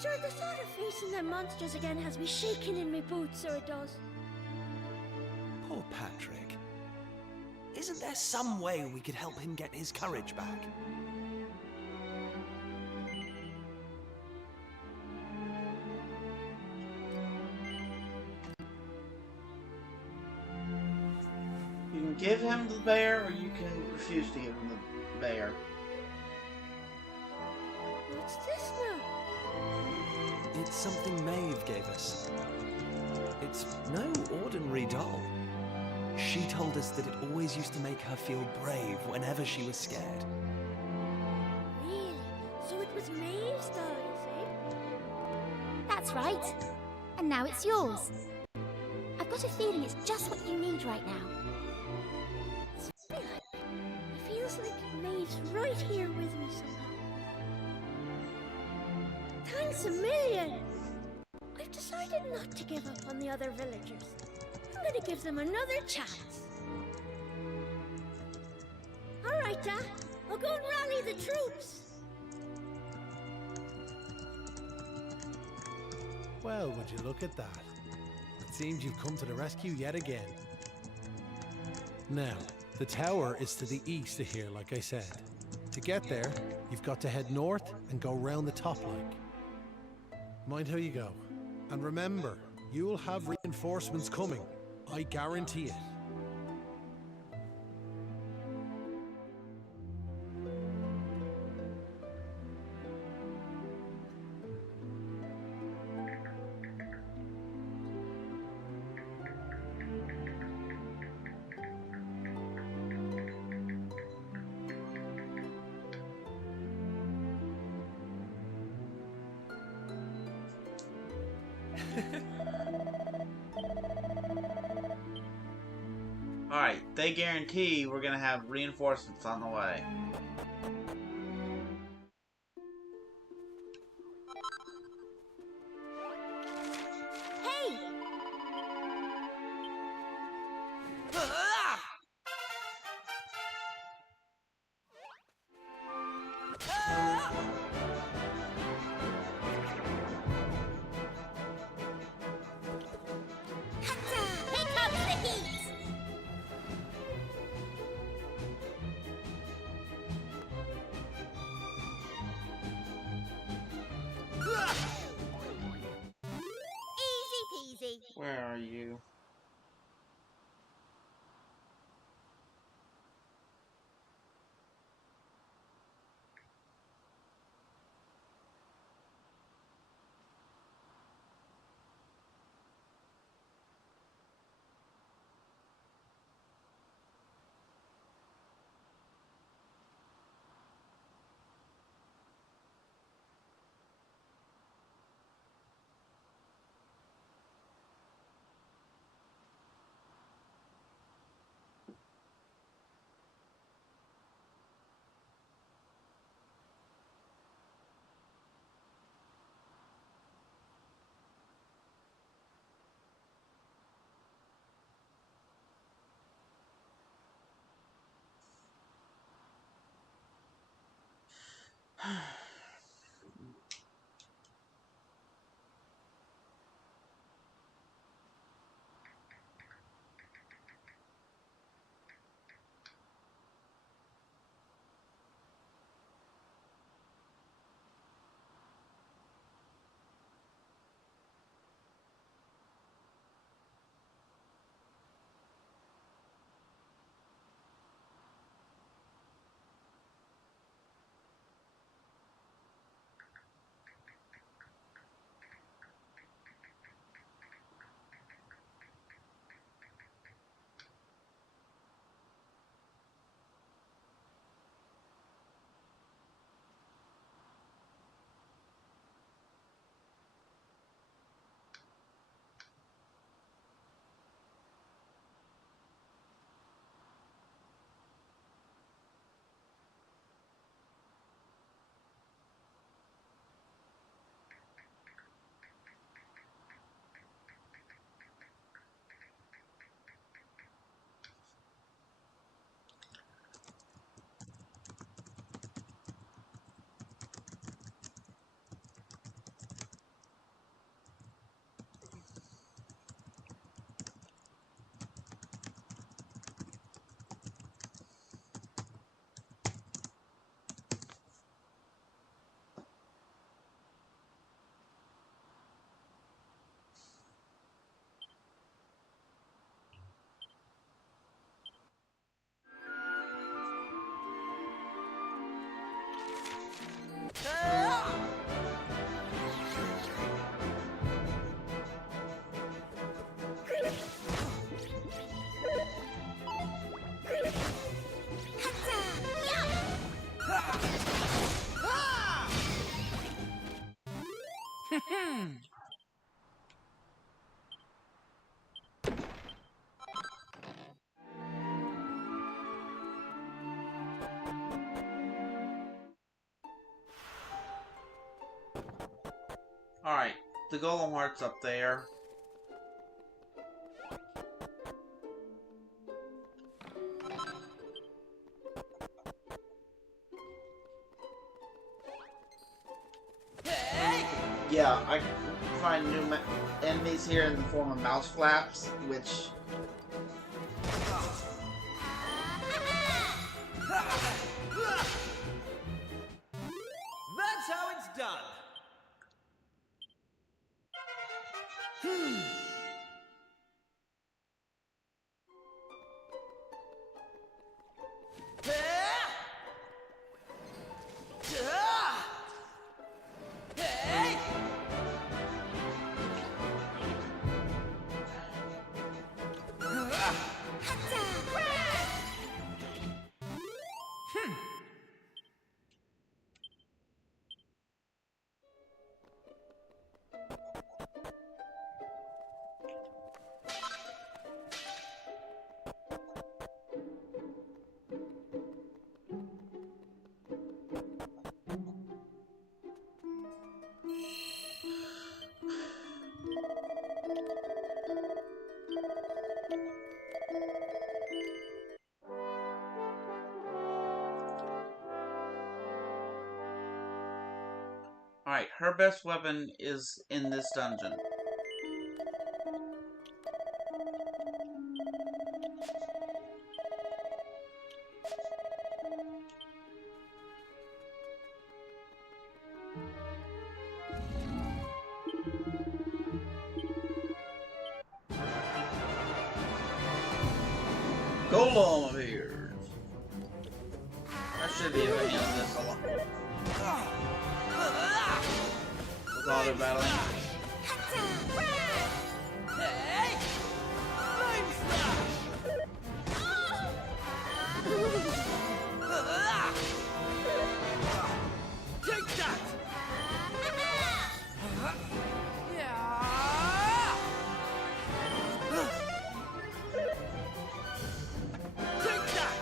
Sure, the thought of facing them monsters again has me shaking in my boots, so it does. Poor Patrick. Isn't there some way we could help him get his courage back? You can give him the bear, or you can refuse to give him the bear. What's this now? It's something Maeve gave us. It's no ordinary doll. She told us that it always used to make her feel brave whenever she was scared. Really? So it was Maeve's doll, you say? That's right. And now it's yours. I've got a feeling it's just what you need right now. It feels like Maeve's right here with me somehow. Thanks a million! I've decided not to give up on the other villagers. I'm gonna give them another chance. Alright, Dad. I'll go and rally the troops. Well, would you look at that? It seems you've come to the rescue yet again. Now, the tower is to the east of here, like I said. To get there, you've got to head north and go round the top like. Mind how you go. And remember, you'll have reinforcements coming. I guarantee it. Alright, they guarantee we're gonna have reinforcements on the way. Hey! Here comes the heat! Easy peasy. Where are you? Alright, the Golem Heart's up there. Yeah, I can find new enemies here in the form of mouse flaps, which... That's how it's done. Alright, her best weapon is in this dungeon. Golem appears. I should be able to handle this a lot. With all their battling. Take that! Take that!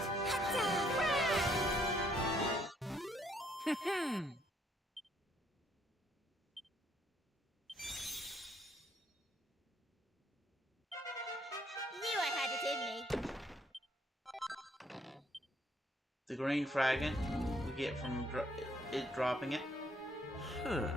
Knew I had it in me. The green fragment we get from it dropping it. Huh.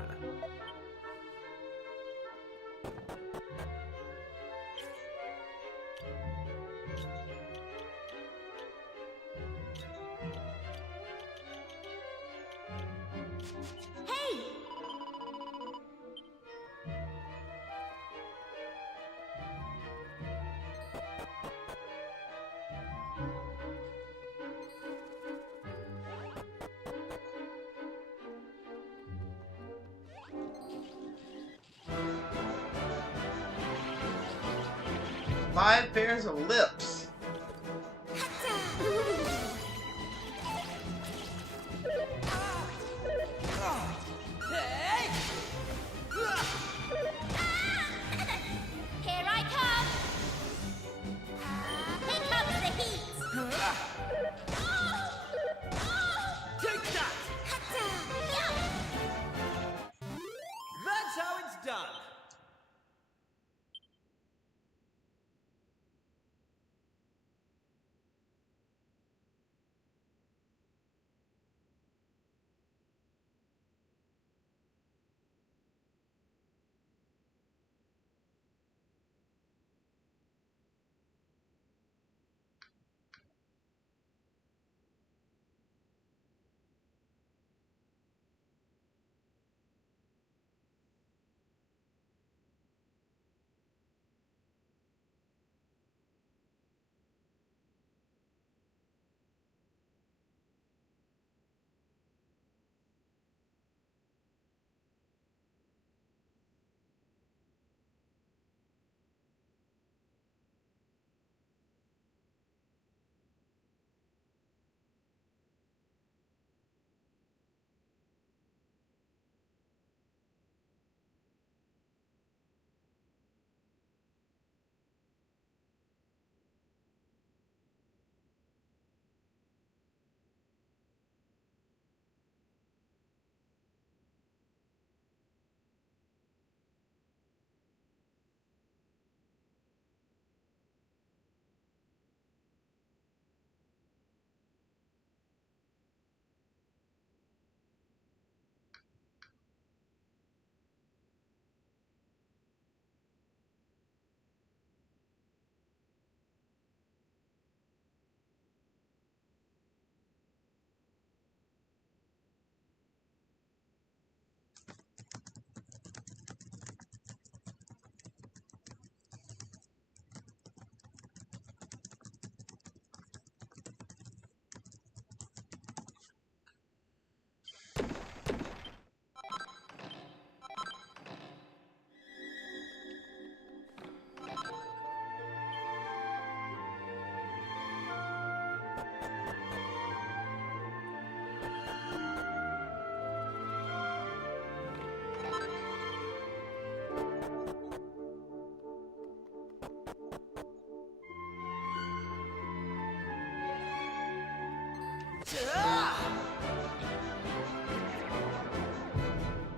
Hey! Five pairs of lips. Here I come! Here comes the heat! Take that! Yup! That's how it's done.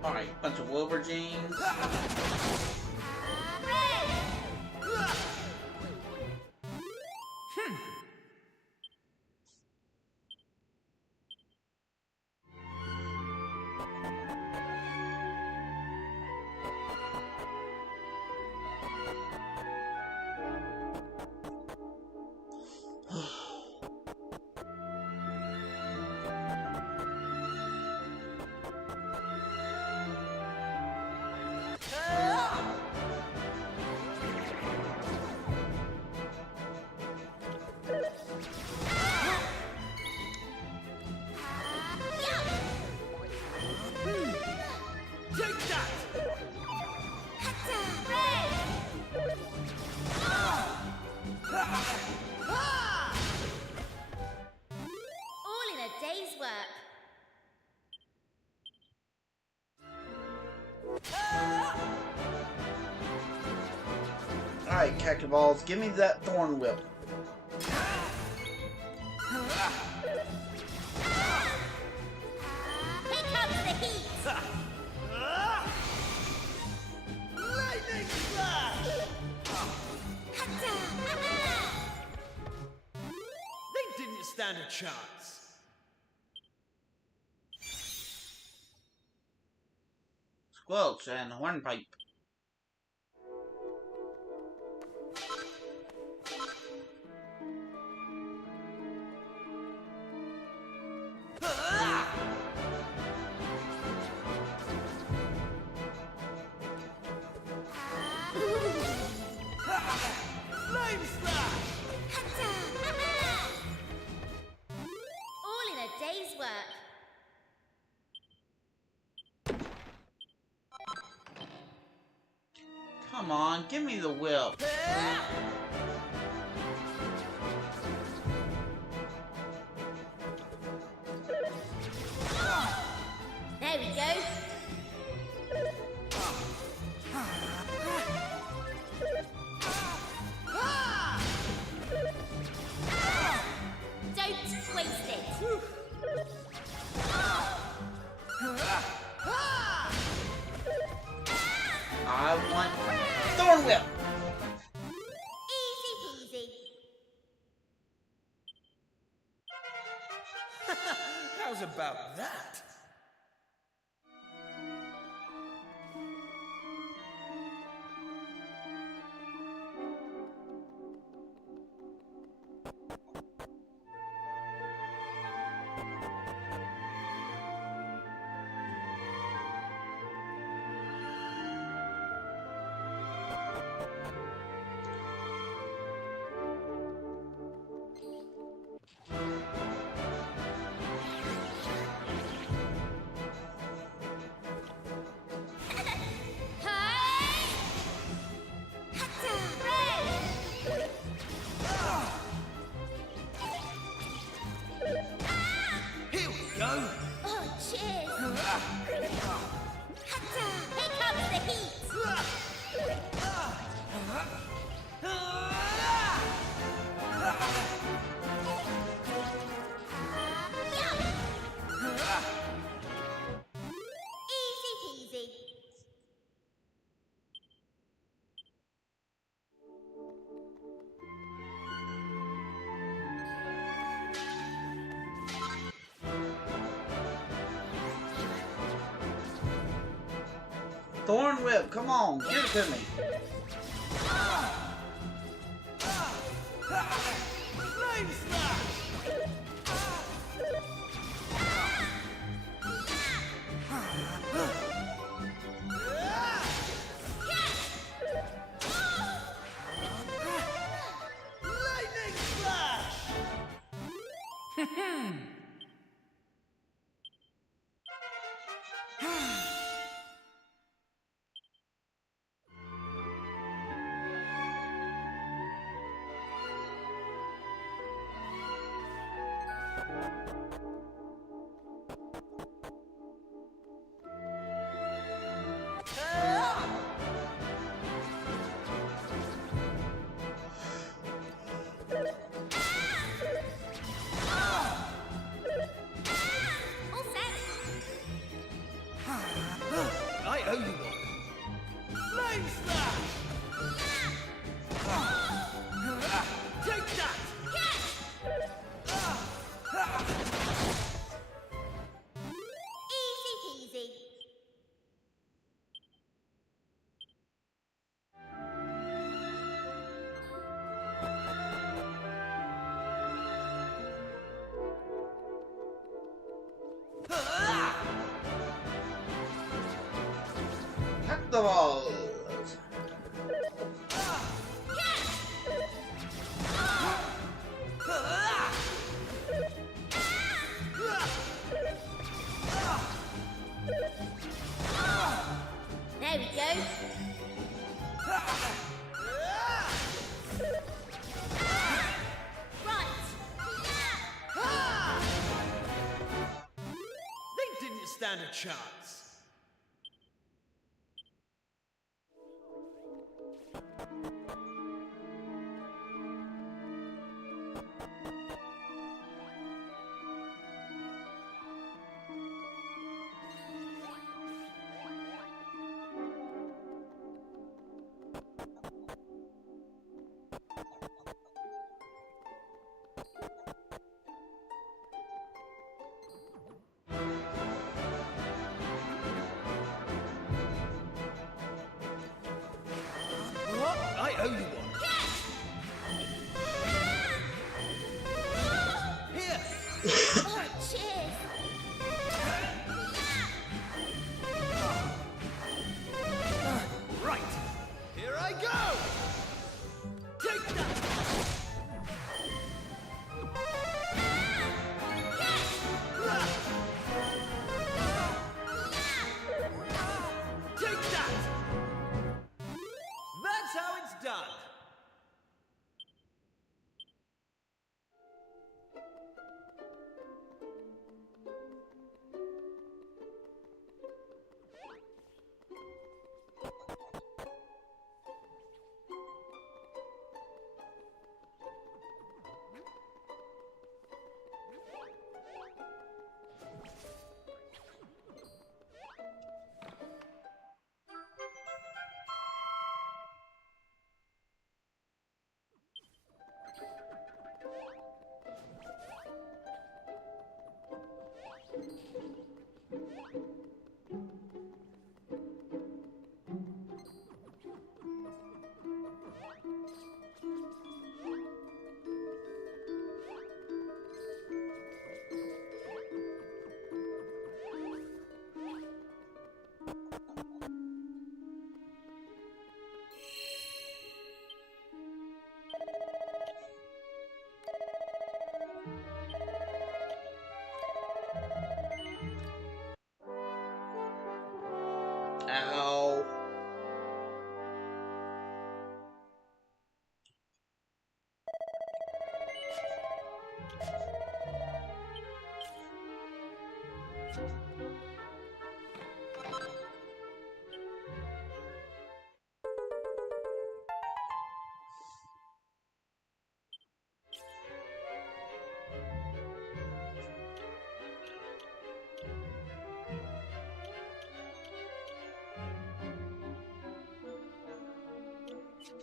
Alright, bunch of Wolverines. work. Alright, Cactus Balls, give me that Thorn Whip. Here comes the heat. Lightning Flash! They didn't stand a chance. Squelch and Hornpipe. Flame Slash! All in a day's work. Come on, give me the whip. There we go. Don't waste it. I want Thorn Whip. Easy peasy. How's about that? Here we go! Oh, cheers. Here comes the heat. Yum. Easy peasy. Thorn Whip, come on, give it to me. Flame Slash! Lightning Flash! All set. I owe you one. Flame Slash! Take that! Easy peasy. Cactus Balls. There we go. Right. stand a chance. What? I owe you one. Here. Oh, cheers! Right. Here I go. Take that. Take that. That's how it's done. Ow.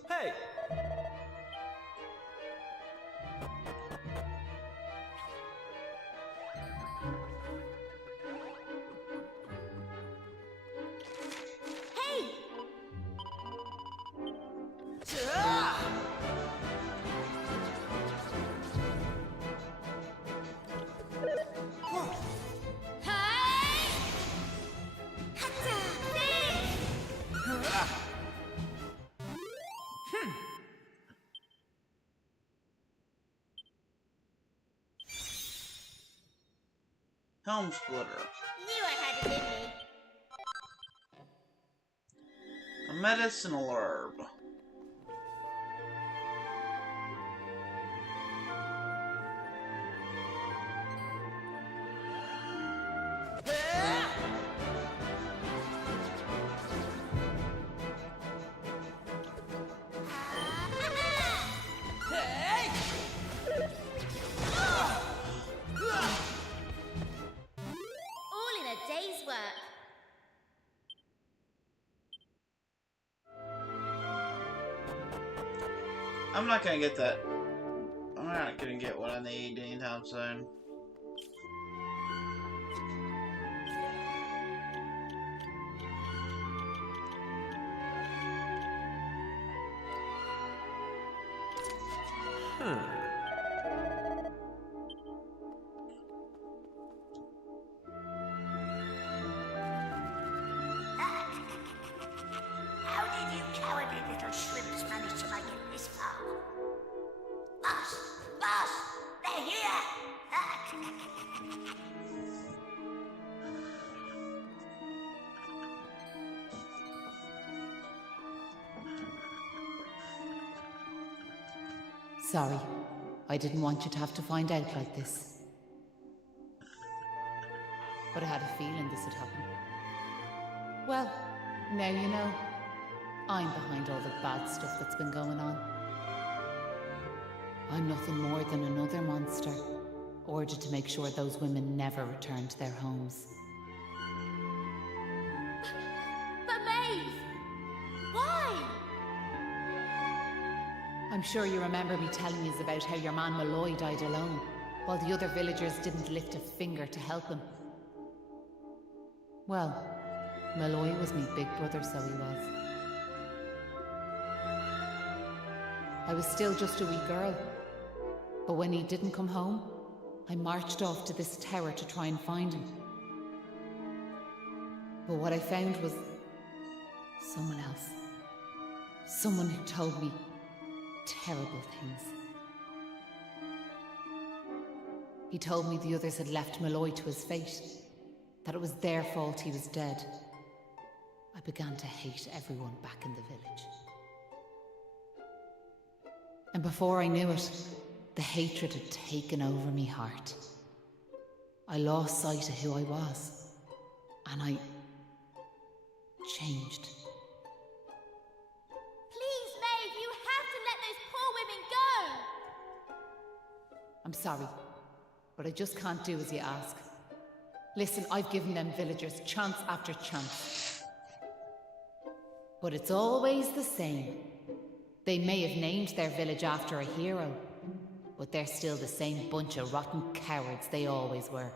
Hey. Hey! Hey! Hatta! Helm splitter. Knew I had it in me. A medicinal herb. All in a day's work. I'm not gonna get that. I'm not gonna get what I need anytime soon. How did you cowardly little shrimps manage to make it this far? Boss! Boss! They're here! Sorry. I didn't want you to have to find out like this. but I had a feeling this would happen. Well, now you know. I'm behind all the bad stuff that's been going on. I'm nothing more than another monster, ordered to make sure those women never return to their homes. But Maeve! Why? I'm sure you remember me telling you about how your man Malloy died alone, while the other villagers didn't lift a finger to help him. Well, Malloy was me big brother, so he was. I was still just a wee girl, but when he didn't come home, I marched off to this tower to try and find him. But what I found was someone else. Someone who told me terrible things. He told me the others had left Malloy to his fate, that it was their fault he was dead. I began to hate everyone back in the village. And before I knew it, the hatred had taken over me heart. I lost sight of who I was, and I changed. Please, Maeve, you have to let those poor women go! I'm sorry, but I just can't do as you ask. Listen, I've given them villagers chance after chance. But it's always the same. They may have named their village after a hero, but they're still the same bunch of rotten cowards they always were.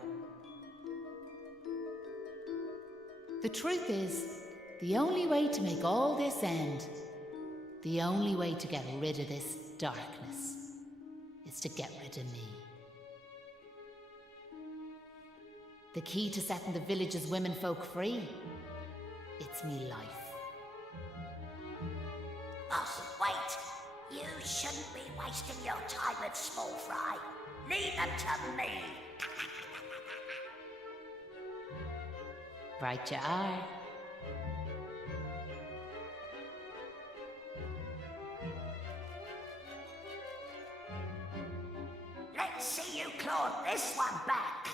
The truth is, the only way to make all this end, the only way to get rid of this darkness, is to get rid of me. The key to setting the village's womenfolk free, it's me life. Boss, wait. You shouldn't be wasting your time with small fry. Leave them to me. Right you are. Let's see you claw this one back.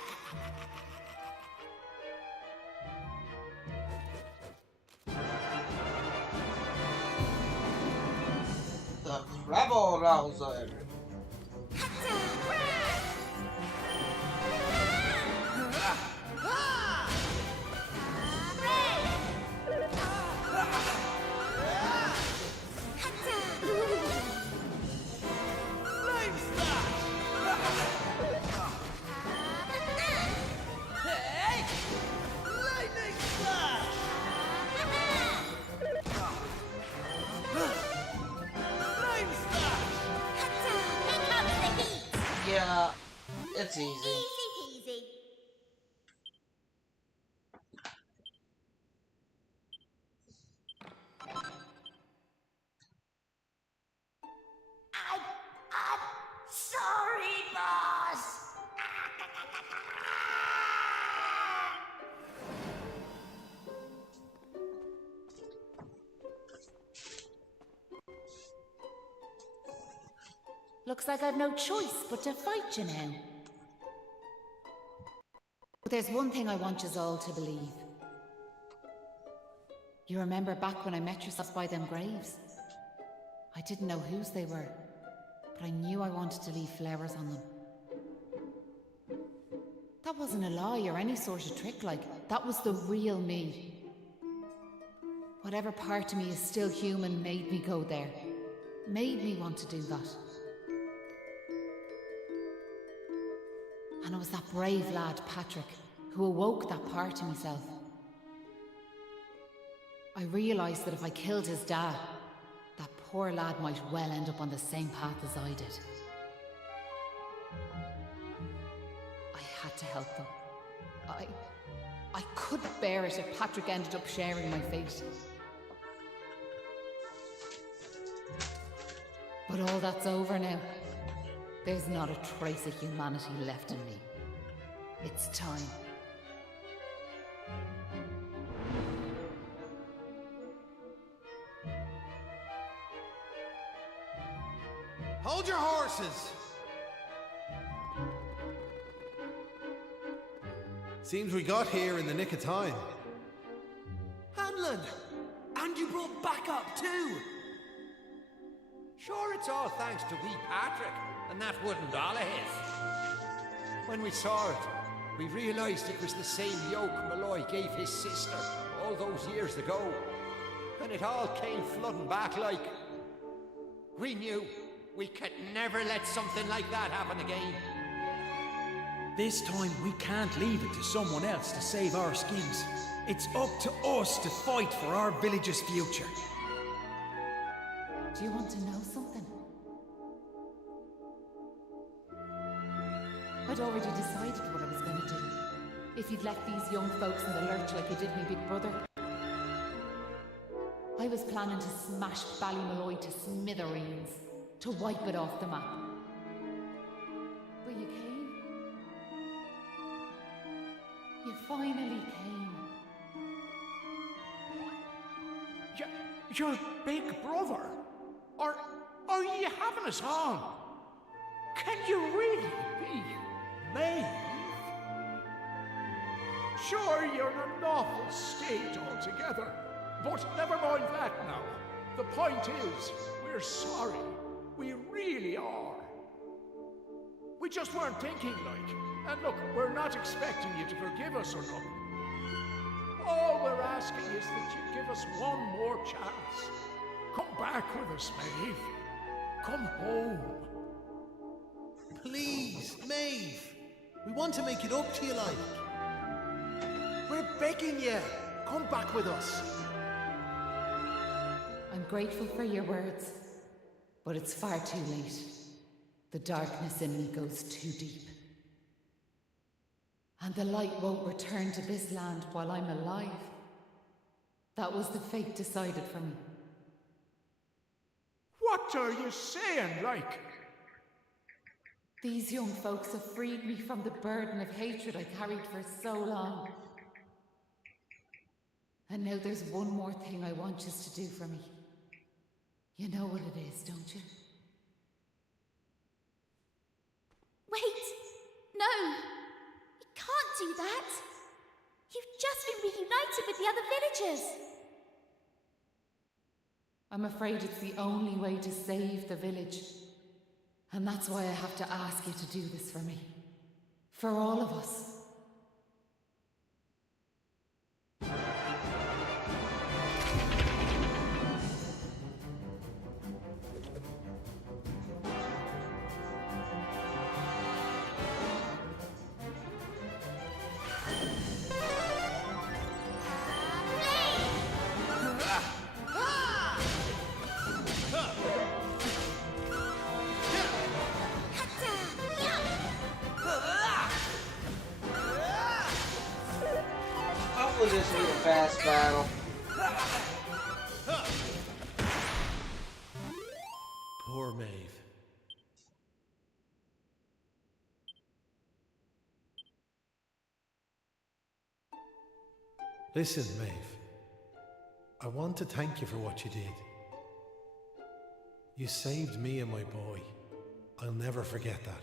The Rebel Rouser. Yeah, it's easy. Easy peasy. I'm sorry, boss. Looks like I've no choice but to fight you now. But there's one thing I want yous all to believe. You remember back when I met yourself by them graves? I didn't know whose they were, but I knew I wanted to leave flowers on them. That wasn't a lie or any sort of trick, like, that was the real me. Whatever part of me is still human made me go there. Made me want to do that. And it was that brave lad, Patrick, who awoke that part of myself. I realised that if I killed his dad, that poor lad might well end up on the same path as I did. I had to help them. I couldn't bear it if Patrick ended up sharing my fate. But all that's over now. There's not a trace of humanity left in me. It's time. Hold your horses! Seems we got here in the nick of time. Hanlon! And you brought backup too! Sure, it's all thanks to wee Patrick and that wooden doll of his. When we saw it, we realized it was the same yoke Malloy gave his sister all those years ago. And it all came flooding back like... We knew we could never let something like that happen again. This time we can't leave it to someone else to save our skins. It's up to us to fight for our village's future. Do you want to know something? I'd already decided what I was going to do. If you'd left these young folks in the lurch like you did me big brother. I was planning to smash Ballymalloy to smithereens, to wipe it off the map. But you came. You finally came. Your big brother? Or are you having us on? Can you really be Maeve? Sure, you're in an awful state altogether, but never mind that now. The point is, we're sorry. We really are. We just weren't thinking, like. And look, we're not expecting you to forgive us or nothing. All we're asking is that you give us one more chance. Come back with us, Maeve. Come home. Please, Maeve. We want to make it up to you, like. We're begging you! Come back with us! I'm grateful for your words, but it's far too late. The darkness in me goes too deep. And the light won't return to this land while I'm alive. That was the fate decided for me. What are you saying, like? These young folks have freed me from the burden of hatred I carried for so long. And now there's one more thing I want you to do for me. You know what it is, don't you? Wait! No! You can't do that! You've just been reunited with the other villagers! I'm afraid it's the only way to save the village. And that's why I have to ask you to do this for me. For all of us. Hopefully this will be a fast battle. Poor Maeve. Listen, Maeve. I want to thank you for what you did. You saved me and my boy. I'll never forget that.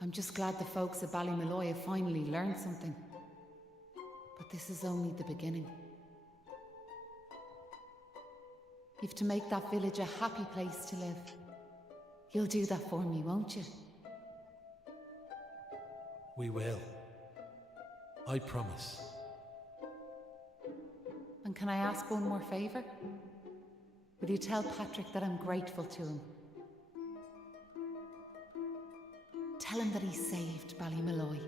I'm just glad the folks at Ballymalloy have finally learned something. But this is only the beginning. You've to make that village a happy place to live. You'll do that for me, won't you? We will. I promise. And can I ask one more favour? Will you tell Patrick that I'm grateful to him? Tell him that he saved Ballymalloy.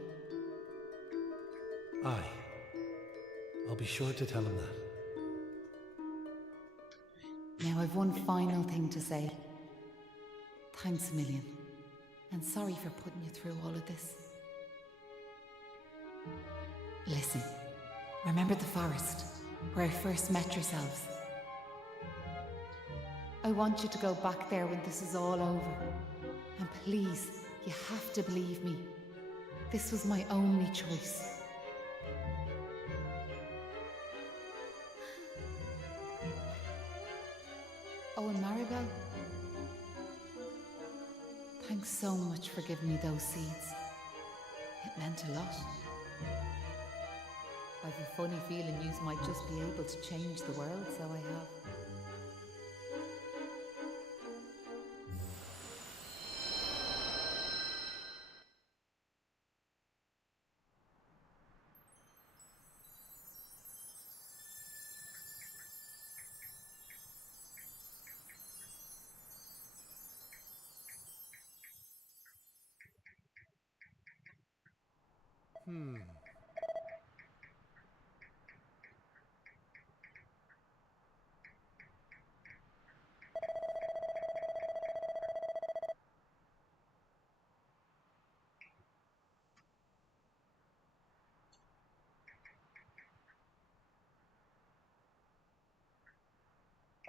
Aye. I'll be sure to tell him that. Now I've one final thing to say. Thanks a million. And sorry for putting you through all of this. Listen, remember the forest, where I first met yourselves? I want you to go back there when this is all over. And please, you have to believe me. This was my only choice. Oh, and Maribel, thanks so much for giving me those seeds. It meant a lot. I've a funny feeling yous might just be able to change the world, so I have.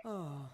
Oh.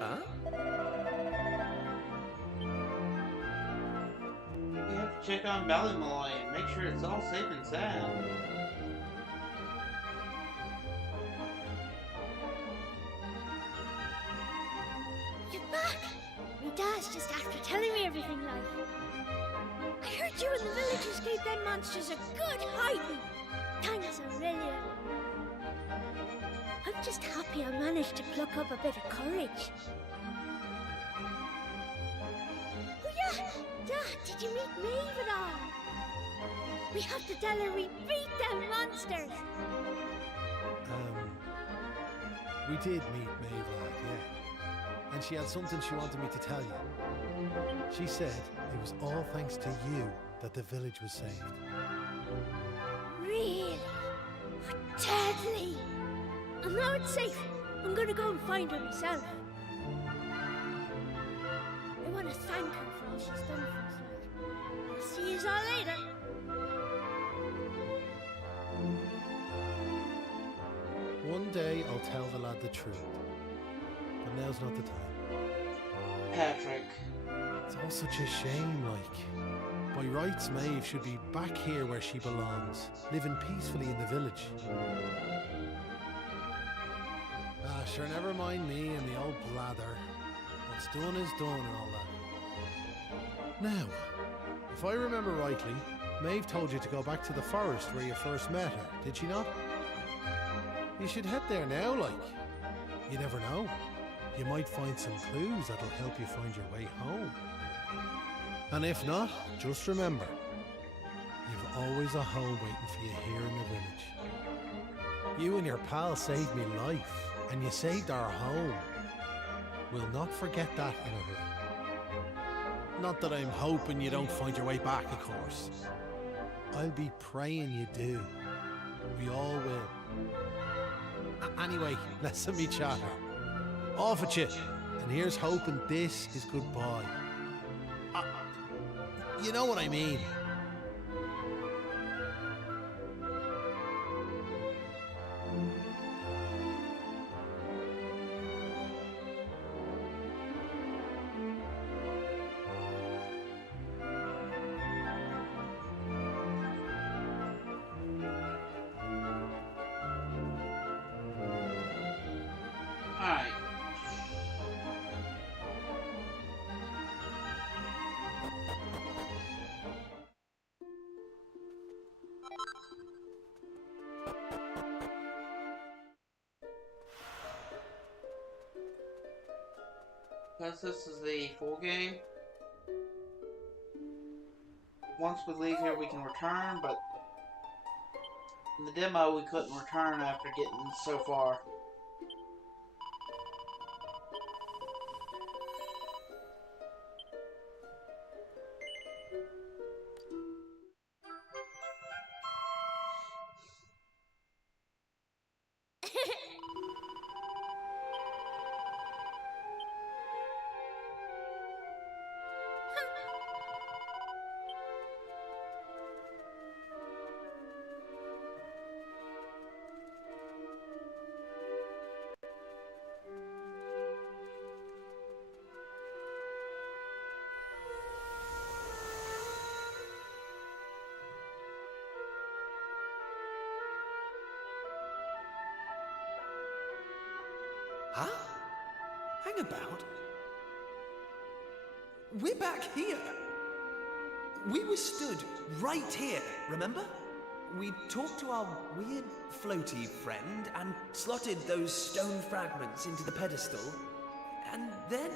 Huh? We have to check on Ballymolloy and make sure it's all safe and sound. You're back! My dad's just after telling me everything, like. I heard you and the villagers gave them monsters a good hiding. Thanks a million. I'm just happy I managed to pluck up a bit of courage. Oh yeah! Dad, did you meet Maeve at all? We have to tell her we beat them monsters! We did meet Maeve, lad, yeah. And she had something she wanted me to tell you. She said it was all thanks to you that the village was saved. Really? Deadly! And now it's safe. I'm gonna go and find her myself. I want to thank her for all she's done for us, like. I'll see yous all later. One day I'll tell the lad the truth. But now's not the time. Patrick. It's all such a shame, like. By rights, Maeve should be back here where she belongs, living peacefully in the village. Ah, sure, never mind me and the old blather. What's done is done and all that. Now, if I remember rightly, Maeve told you to go back to the forest where you first met her, did she not? You should head there now, like. You never know. You might find some clues that'll help you find your way home. And if not, just remember, you've always a home waiting for you here in the village. You and your pal saved me life, and you saved our home. We'll not forget that in a hurry. Not that I'm hoping you don't find your way back, of course. I'll be praying you do. We all will. Anyway, listen me chatter. Off at you. And here's hoping this is goodbye. You know what I mean. Alright. because this is the full game, once we leave here we can return, but in the demo we couldn't return after getting so far. Huh? Hang about. We're back here. We were stood right here, remember? We talked to our weird floaty friend and slotted those stone fragments into the pedestal. And then...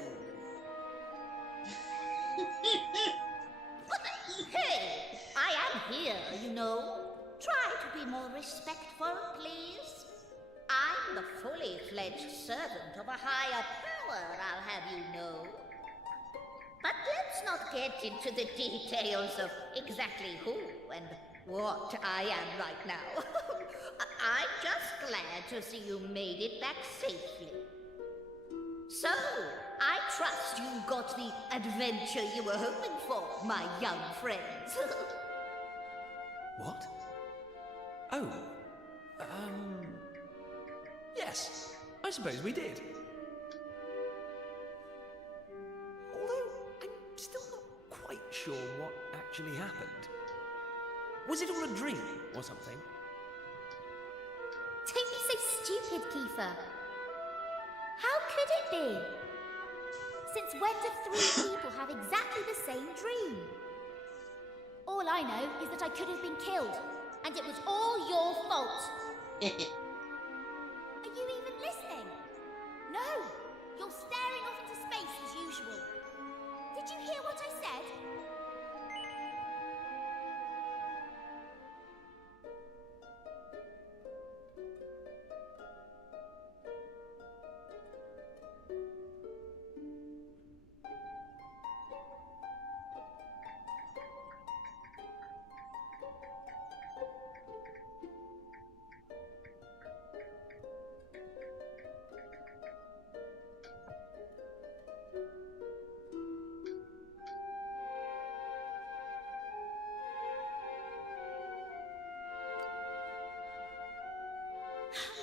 Hey, I am here, you know. Try to be more respectful, please. I'm the fully fledged servant of a higher power, I'll have you know. But let's not get into the details of exactly who and what I am right now. I'm just glad to see you made it back safely. So, I trust you got the adventure you were hoping for, my young friends. What? Oh, yes, I suppose we did. Although, I'm still not quite sure what actually happened. Was it all a dream or something? Don't be so stupid, Kiefer. How could it be? Since when do three people have exactly the same dream? All I know is that I could have been killed, and it was all your fault. Are you even listening? No! You're staring off into space as usual. Did you hear what I said?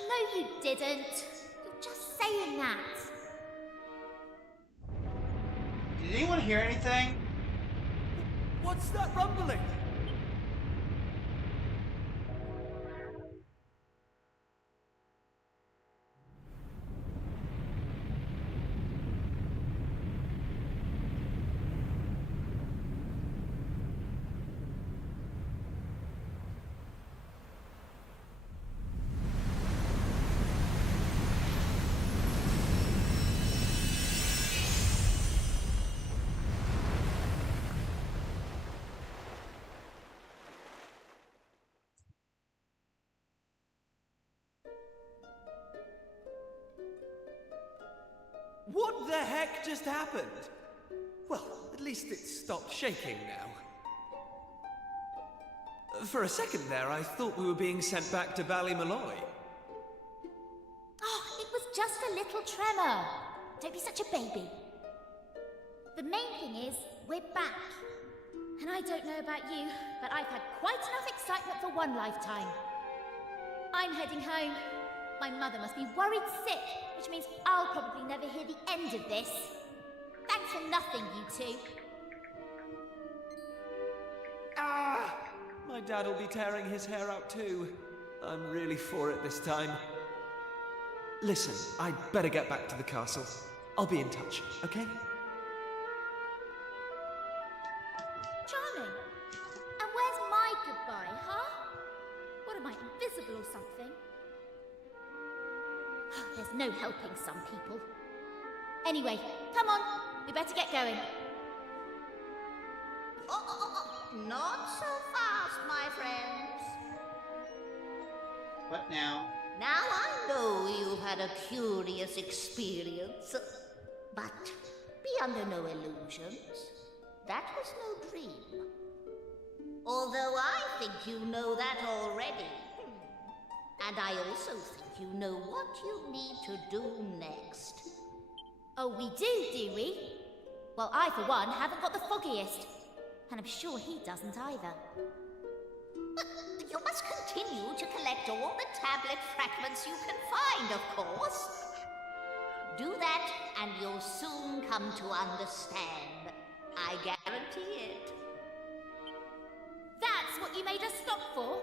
No, you didn't. You're just saying that. Did anyone hear anything? What's that rumbling? What the heck just happened? Well, at least it stopped shaking now. For a second there, I thought we were being sent back to Ballymalloy. Oh, it was just a little tremor. Don't be such a baby. The main thing is, we're back. And I don't know about you, but I've had quite enough excitement for one lifetime. I'm heading home. My mother must be worried sick, which means I'll probably never hear the end of this. Thanks for nothing, you two. Ah! My dad will be tearing his hair out too. I'm really for it this time. Listen, I'd better get back to the castle. I'll be in touch, okay? Charming. And where's my goodbye, huh? What am I, invisible or something? There's no helping some people. Anyway, come on, we better get going. Not so fast, my friends. What now? Now I know you've had a curious experience, but be under no illusions. That was no dream. Although I think you know that already. And I also think you know what you need to do next. Oh, we do we? Well, I, for one, haven't got the foggiest. And I'm sure he doesn't either. You must continue to collect all the tablet fragments you can find, of course. Do that, and you'll soon come to understand. I guarantee it. That's what you made us stop for?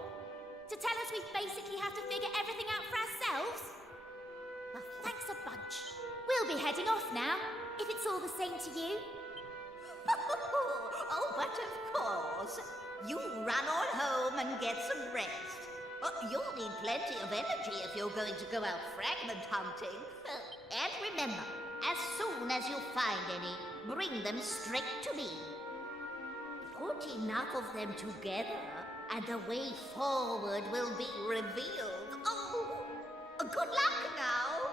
To tell us we basically have to figure everything out for ourselves? Well, thanks a bunch. We'll be heading off now, if it's all the same to you. Oh, but of course. You run on home and get some rest. You'll need plenty of energy if you're going to go out fragment hunting. And remember, as soon as you find any, bring them straight to me. Put enough of them together, and the way forward will be revealed. Oh, good luck now.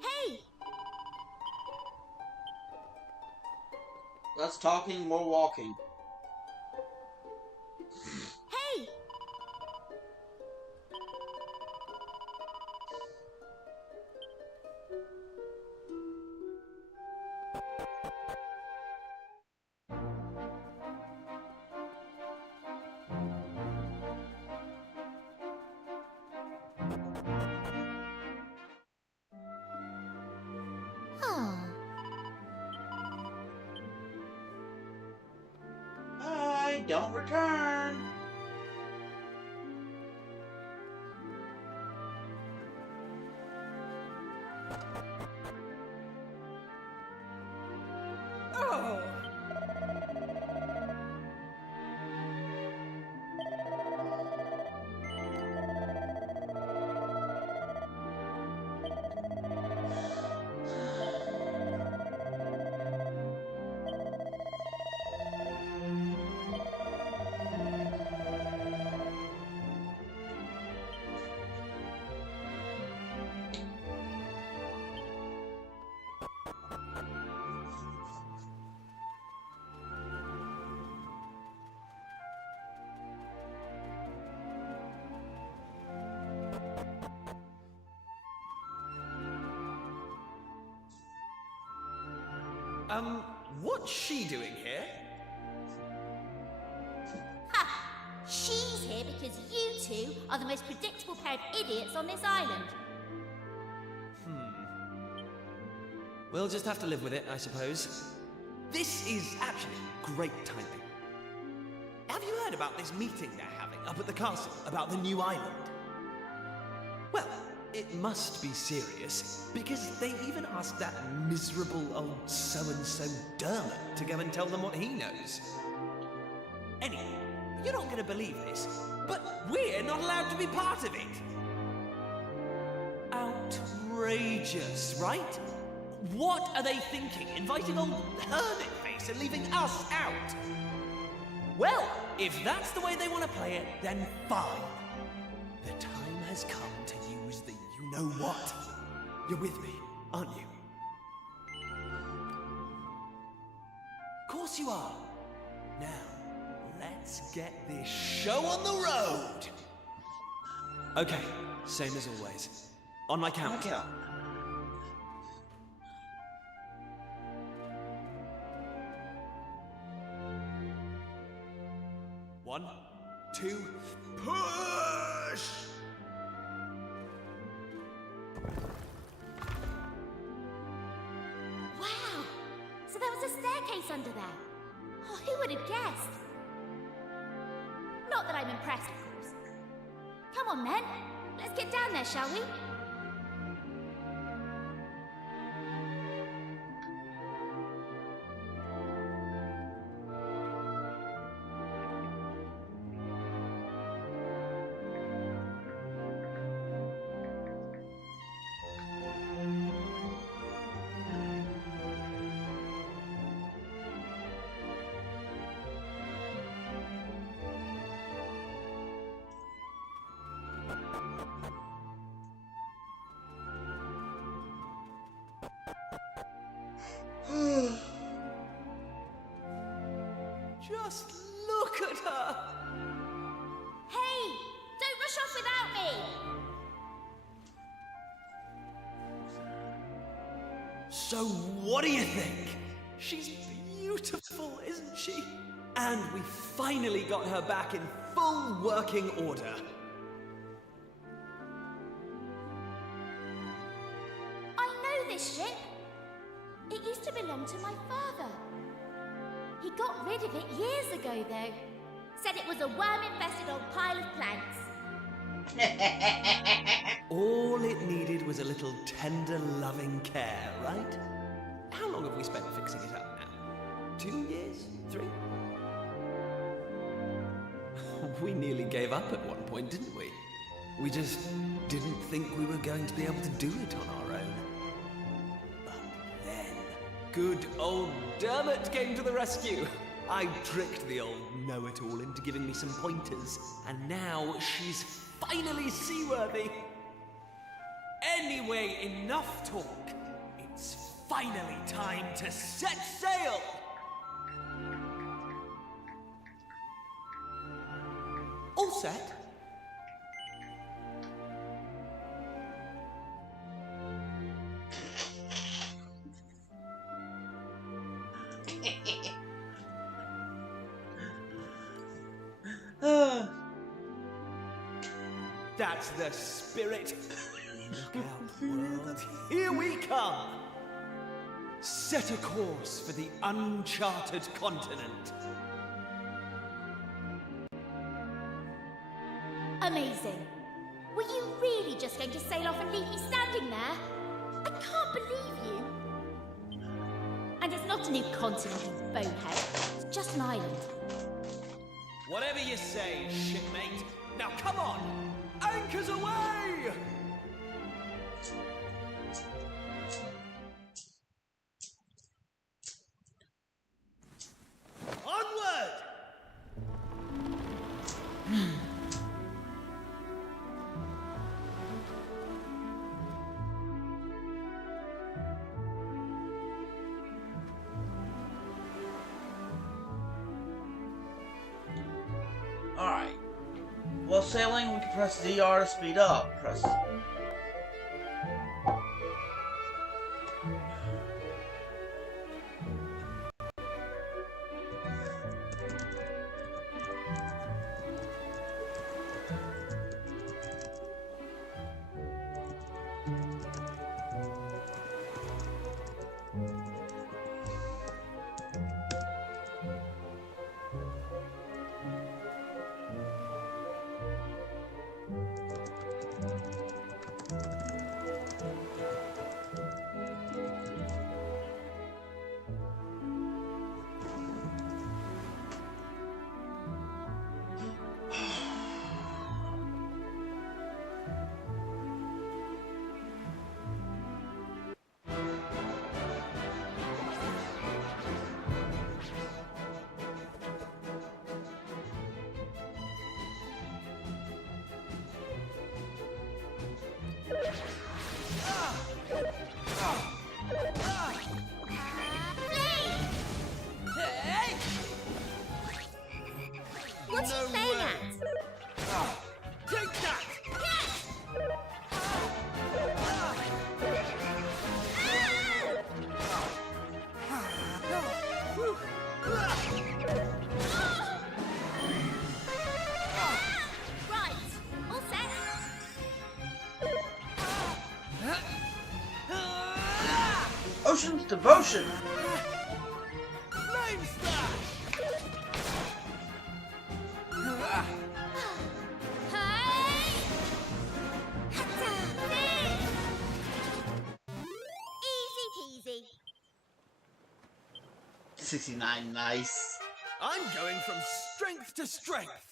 Hey! Less talking, more walking. Hey! I don't return. Oh! What's she doing here? Ha! She's here because you two are the most predictable pair of idiots on this island. We'll just have to live with it, I suppose. This is actually great timing. Have you heard about this meeting they're having up at the castle about the new island? Well, it must be serious, because they even asked that miserable old so-and-so Dermot to go and tell them what he knows. Anyway, you're not going to believe this, but we're not allowed to be part of it. Outrageous, right? What are they thinking, inviting old Hermit-Face and leaving us out? Well, if that's the way they want to play it, then fine. The time has come to use the you-know-what. You're with me, aren't you? Of course you are. Now, let's get this show on the road. Okay, same as always. On my count. Okay. 1, 2, push! Wow! So there was a staircase under there. Oh, who would have guessed? Not that I'm impressed, of course. Come on, then. Let's get down there, shall we? Just look at her! Hey! Don't rush off without me! So what do you think? She's beautiful, isn't she? And we finally got her back in full working order. I know this ship. It used to belong to my father. He got rid of it years ago, though. Said it was a worm-infested old pile of planks. All it needed was a little tender, loving care, right? How long have we spent fixing it up now? 2 years? 3? We nearly gave up at one point, didn't we? We just didn't think we were going to be able to do it on our own. But then, good old Dermot came to the rescue. I tricked the old know-it-all into giving me some pointers, and now she's finally seaworthy. Anyway, enough talk. It's finally time to set sail! All set? That's the spirit. Look out, world. Here we come. Set a course for the uncharted continent. Amazing. Were you really just going to sail off and leave me standing there? I can't believe you. And it's not a new continent, you bonehead. It's just an island. Whatever you say, shipmate. Now come on! Anchors away! Onward! Alright. While sailing, we can press DR to speed up. Press... What's he playing at? Take that! Right, all set. Ocean's Devotion! Flame Slash! Hey! Hatta! Easy peasy. 69, nice. I'm going from strength to strength.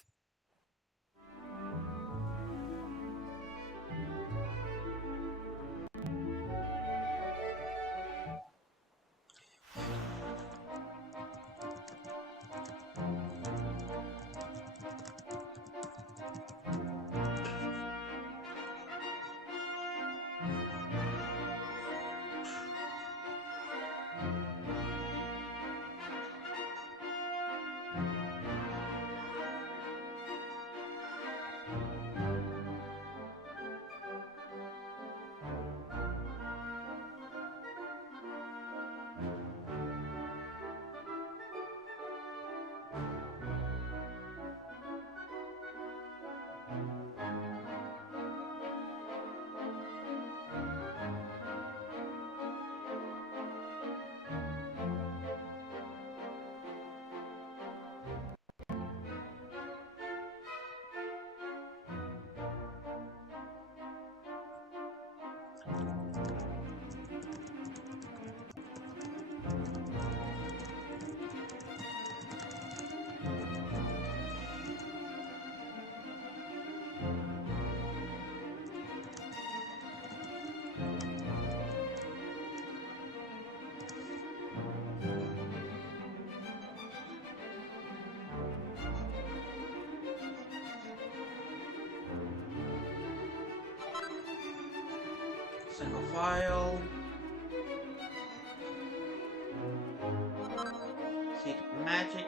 Single file. Seed of magic.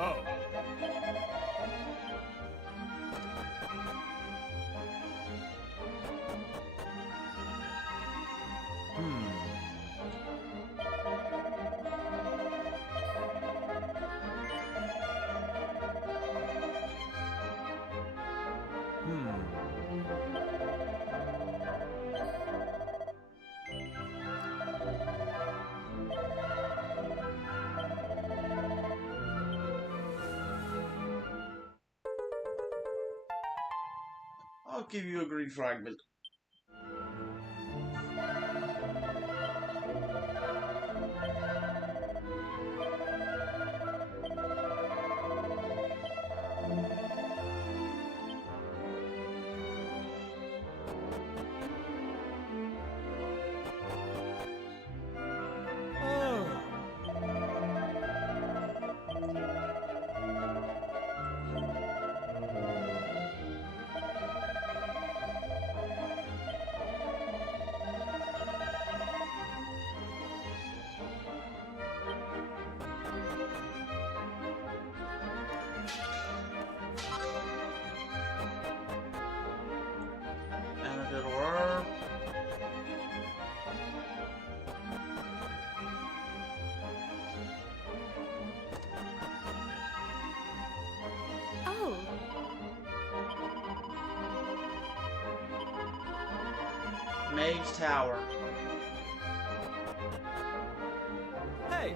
Oh. I'll give you a green fragment. Mage Tower. Hey!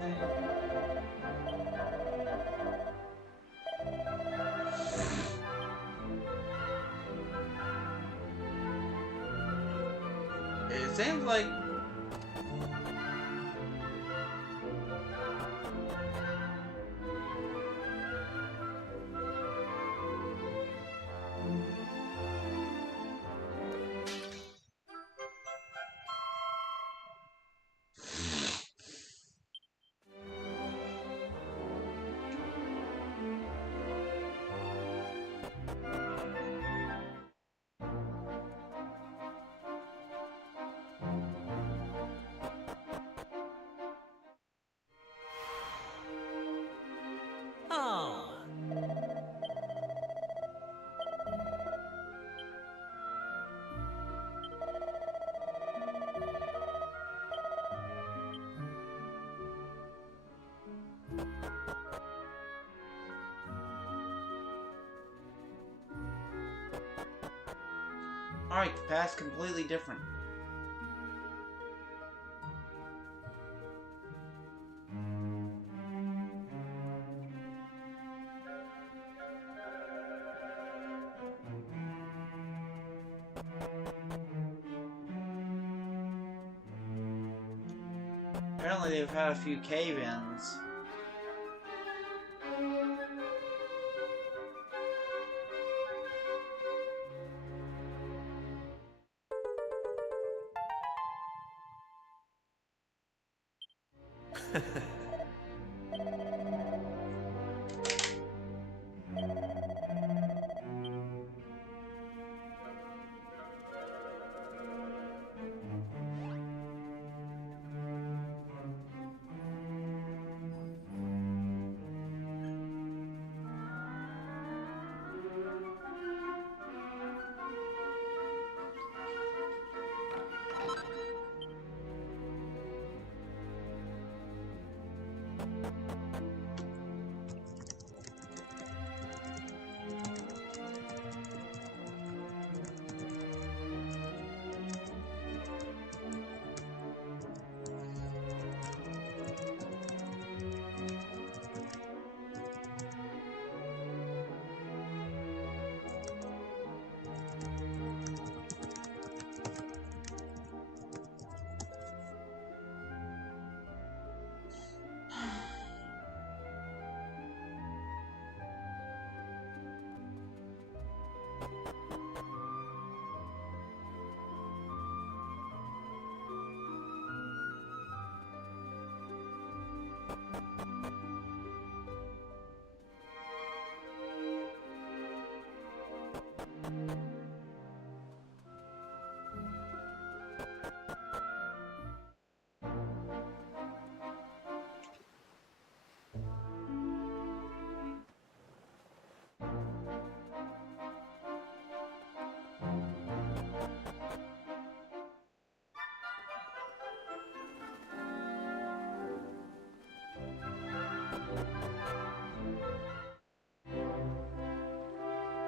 It seems like Oh. alright, the path's completely different. Apparently they've had a few cave-ins.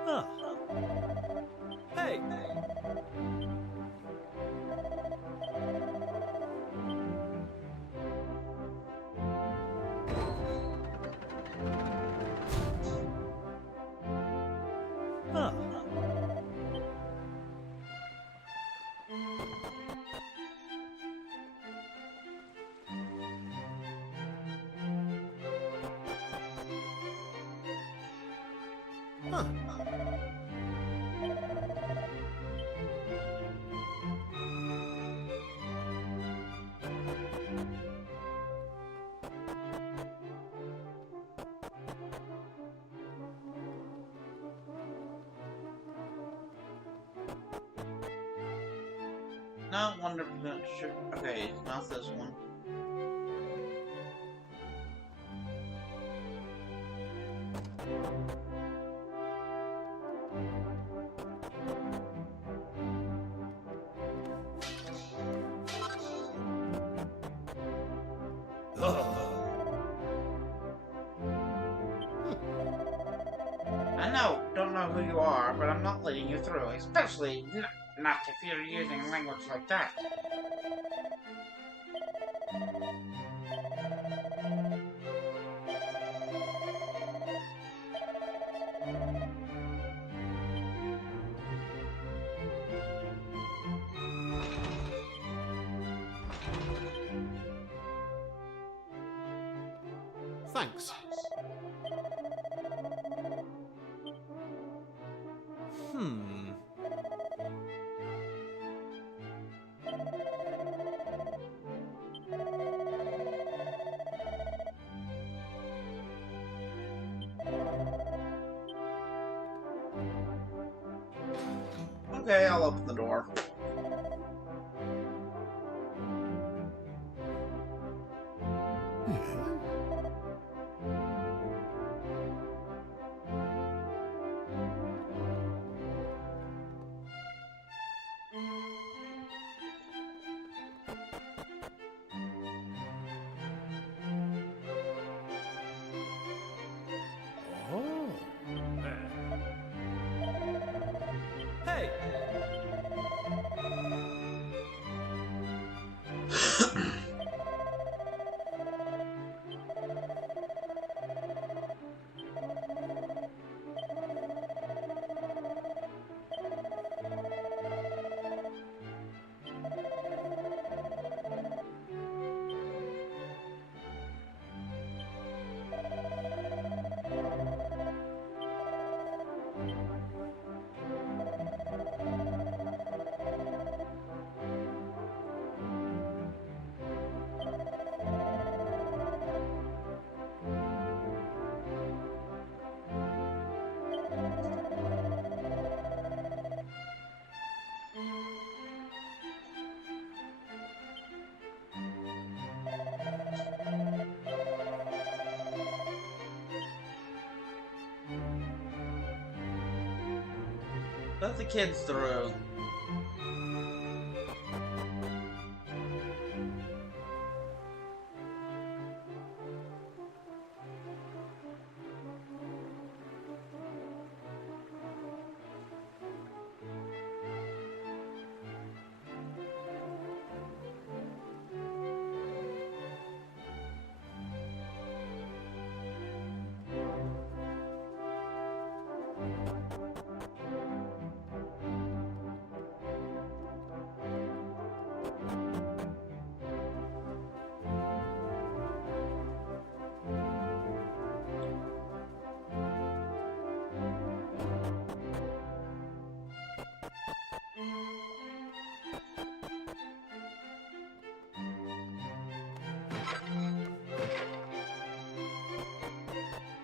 Huh. Hey! Huh. Huh. Not 100% sure. Okay, it's not this one. I know, don't know who you are, but I'm not letting you through, especially Not if you're using language like that. Thanks. Okay, I'll open the door. Oh. Hey! Let the kids through.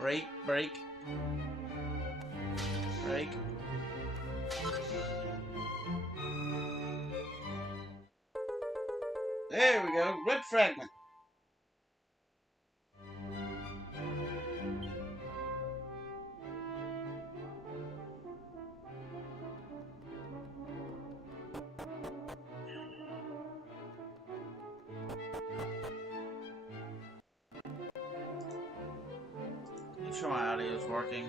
Break, break. Break. There we go. Red fragment. Make sure my audio is working.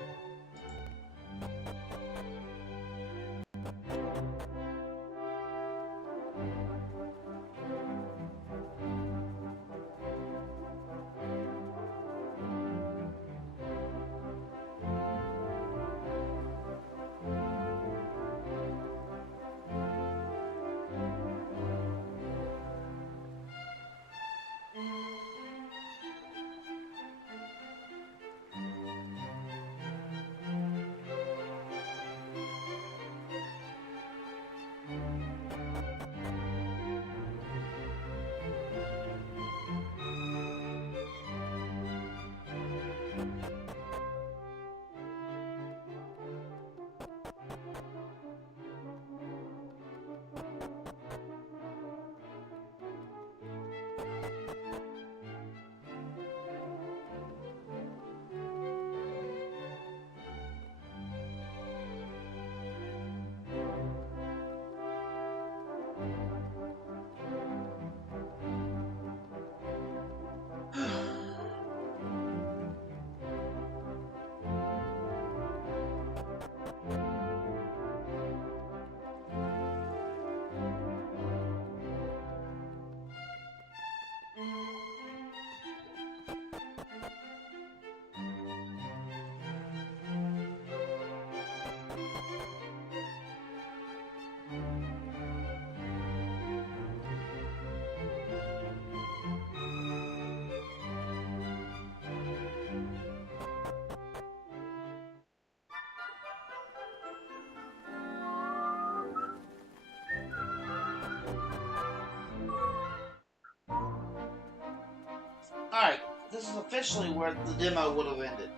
officially where the demo would have ended.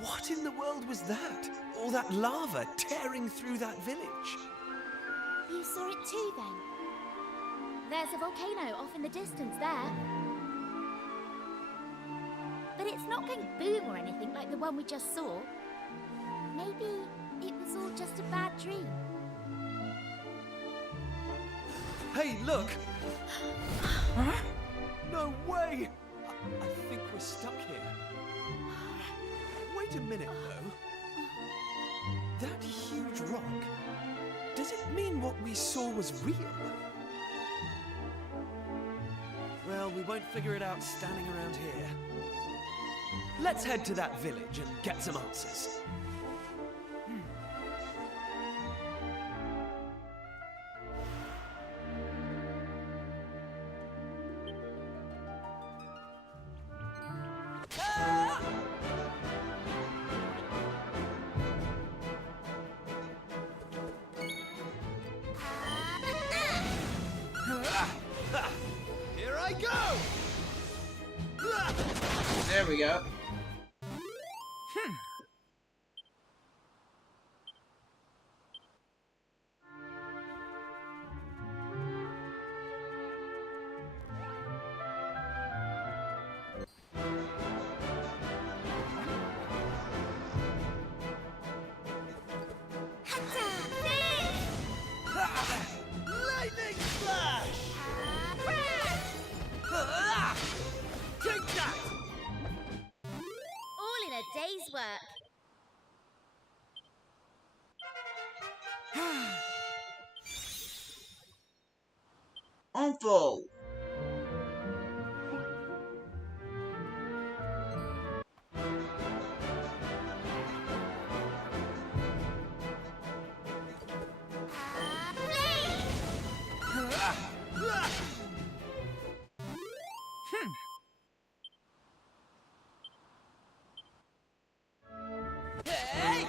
What in the world was that? All that lava tearing through that village? You saw it too, then? There's a volcano off in the distance there. But it's not going boom or anything like the one we just saw. Maybe it was all just a bad dream. Hey, look! Huh? No way! I think we're stuck here. Wait a minute, though. That huge rock, does it mean what we saw was real? Well, we won't figure it out standing around here. Let's head to that village and get some answers. Here I go! There we go. Lightning flash! Take that! All in a day's work. Unfold. Hey!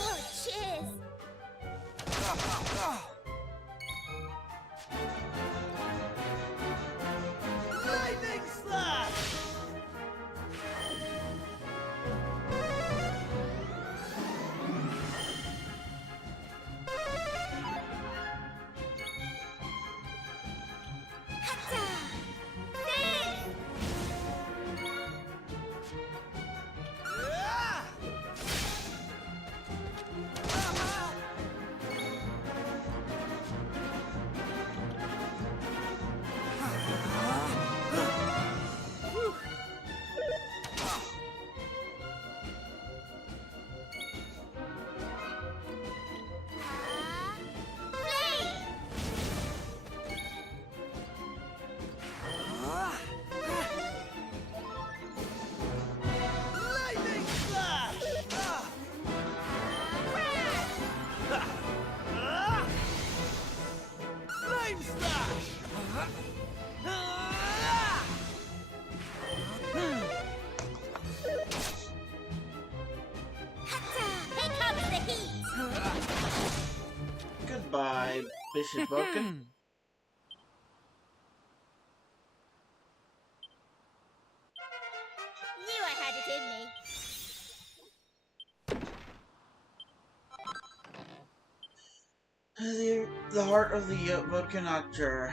Oh, cheers! Lightning slash! Lightning slash! Flame slash! Here comes the heat! Goodbye, Bishop Boken. Knew I had it in me. The heart of the Vodka Nocturne.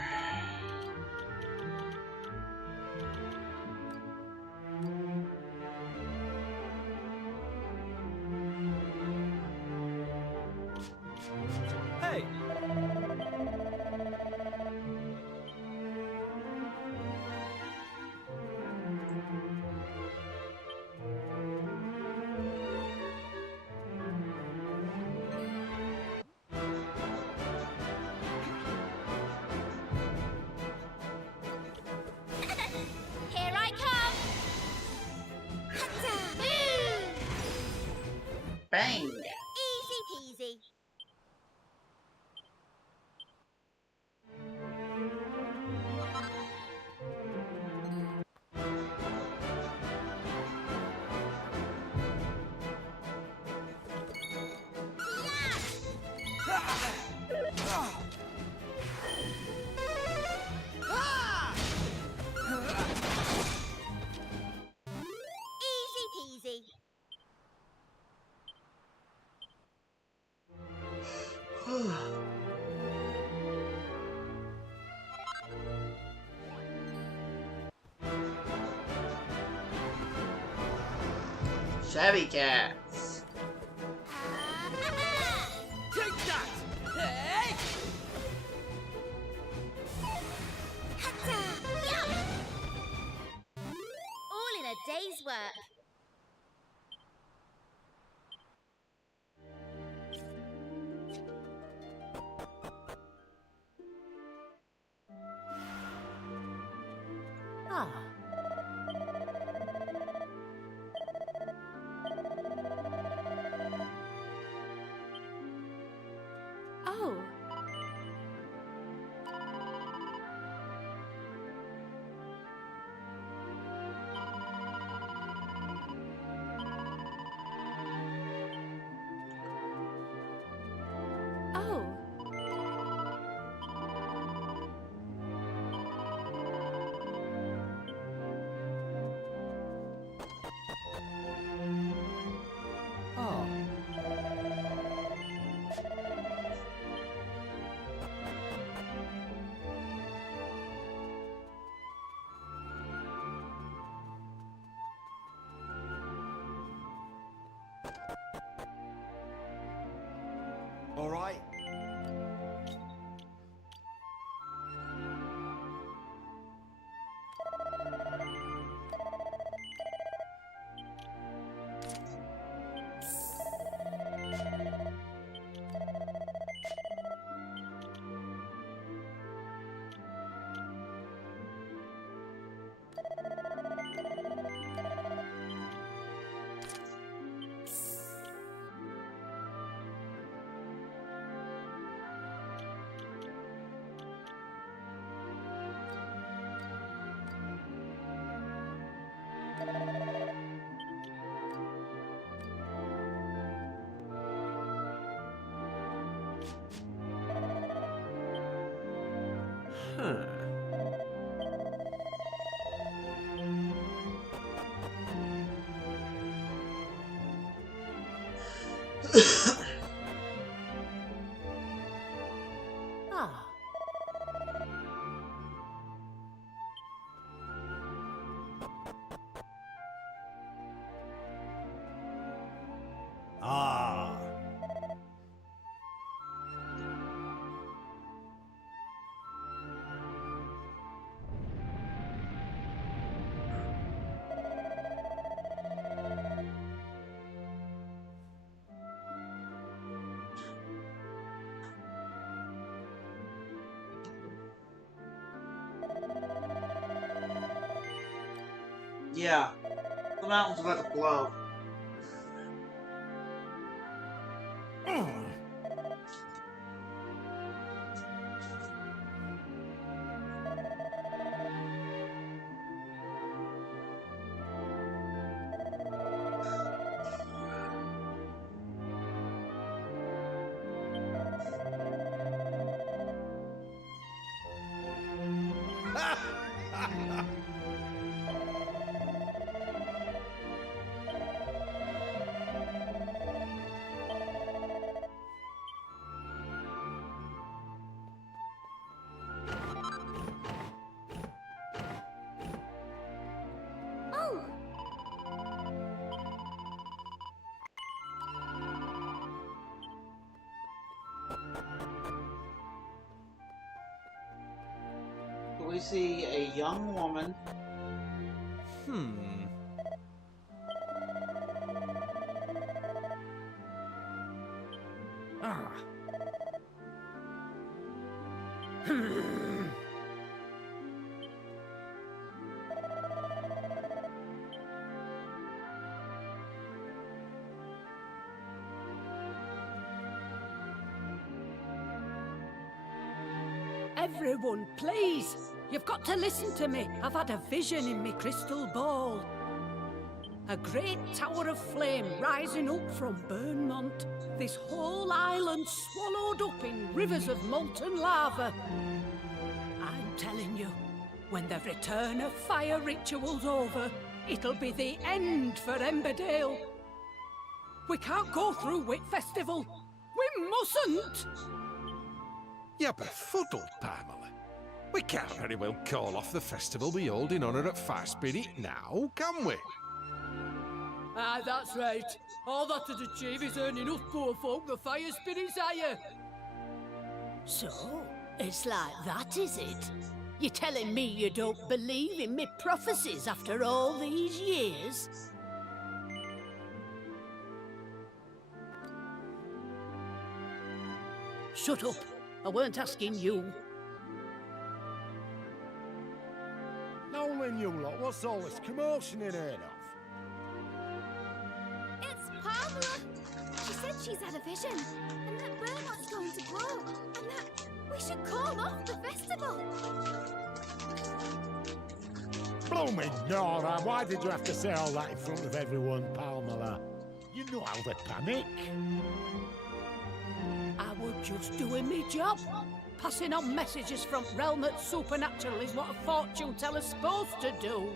Hey! Here I come! Boom! Bang! Easy peasy. Easy peasy. Shabby Cats. Take that! Hey! All in a day's work. Ah. Oh. All right. Ah. Ah. Yeah, the mountain's about to blow. Oh, We see a young woman. Ah. Everyone, please! You've got to listen to me. I've had a vision in me crystal ball. A great tower of flame rising up from Burnmont. This whole island swallowed up in rivers of molten lava. I'm telling you, when the return of fire ritual's over, it'll be the end for Emberdale. We can't go through Wit Festival. We mustn't! You're befuddled, Pamela. We can't very well call off the festival we hold in honour at Fire Spirit now, can we? Ah, that's right. All that to achieve is earn enough poor folk the fire spirit's hire. So, it's like that, is it? You're telling me you don't believe in me prophecies after all these years? Shut up. I weren't asking you. Nolan, you lot, what's all this commotion in here of? It's Pamela! She said she's had a vision, and that Burmont's going to blow, and that we should call off the festival. Blooming Nora, why did you have to say all that in front of everyone, Pamela? You know how they panic. I was just doing me job. Passing on messages from realm at supernatural is what a fortune teller's supposed to do.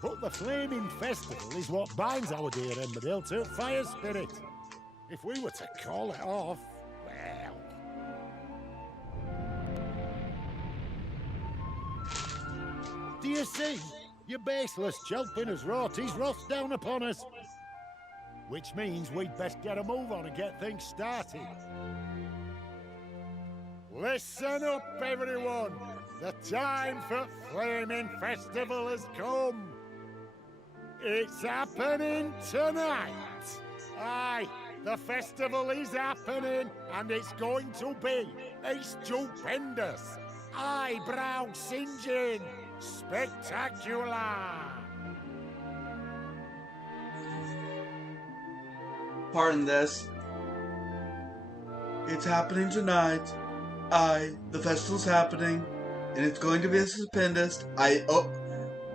But the flaming festival is what binds our dear Emberdale to Fire Spirit. If we were to call it off, well... Do you see? Your baseless chelping has wrought his wrath down upon us. which means we'd best get a move on and get things started. Listen up, everyone! The time for Flaming Festival has come! It's happening tonight! Aye, the festival is happening, and it's going to be a stupendous, eyebrow-singeing, spectacular! Pardon this. It's happening tonight. The festival's happening, and it's going to be a stupendous,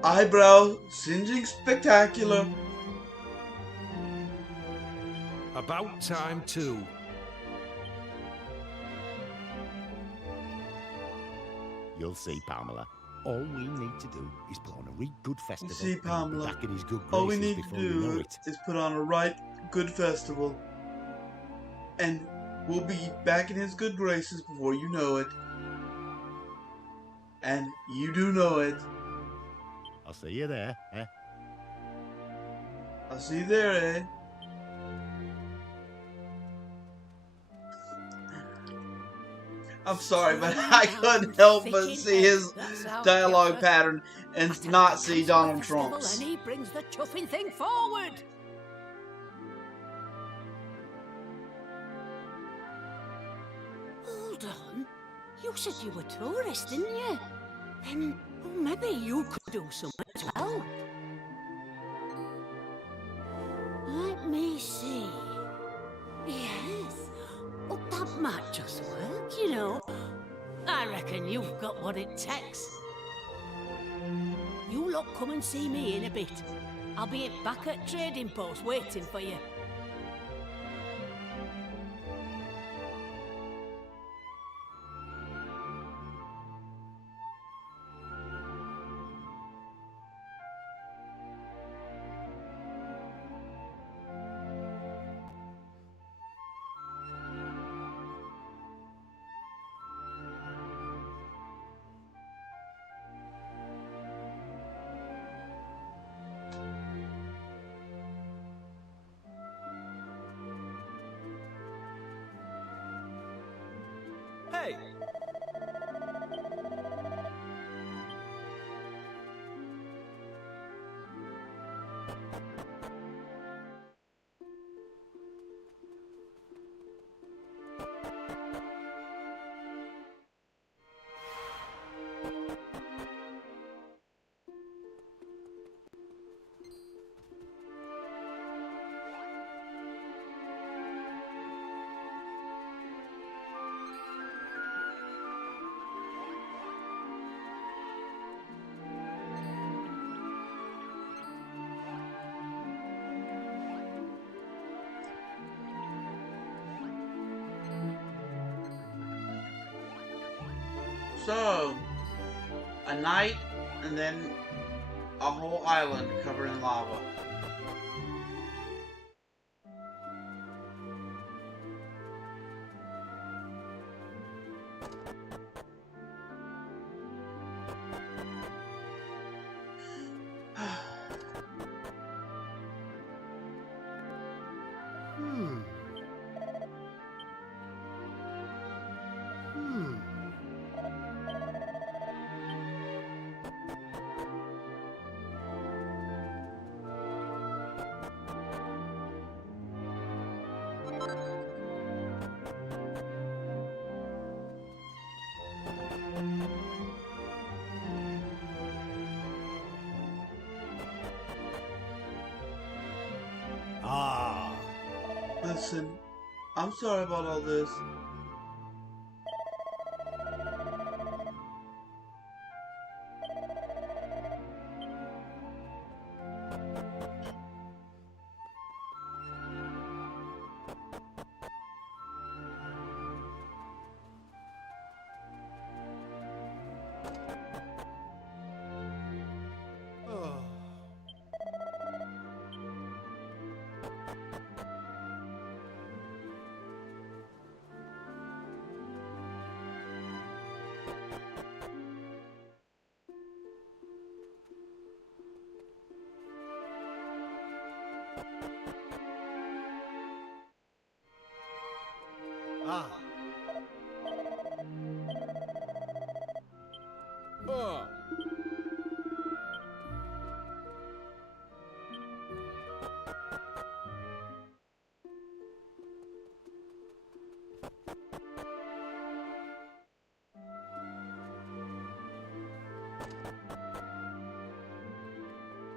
eyebrow singeing spectacular. About time, too. You'll see, Pamela. All we need to do is put on a real good festival. You see, Pamela, back in his good all we graces need to before you know do it. is put on a right good festival, and we'll be back in his good graces before you know it. And you do know it. I'll see you there, eh? I'll see you there, eh? I'm sorry, but I couldn't help but see his dialogue pattern and not see Donald Trump's. And he brings the chuffing thing forward. Hold on. You said you were tourists, didn't you? Then maybe you could do something as well. Let me see. Yes. Oh, that might just work, you know. I reckon you've got what it takes. You lot come and see me in a bit. I'll be back at Trading Post waiting for you. Hey! So, a night and then a whole island covered in lava. Ah. Listen, I'm sorry about all this.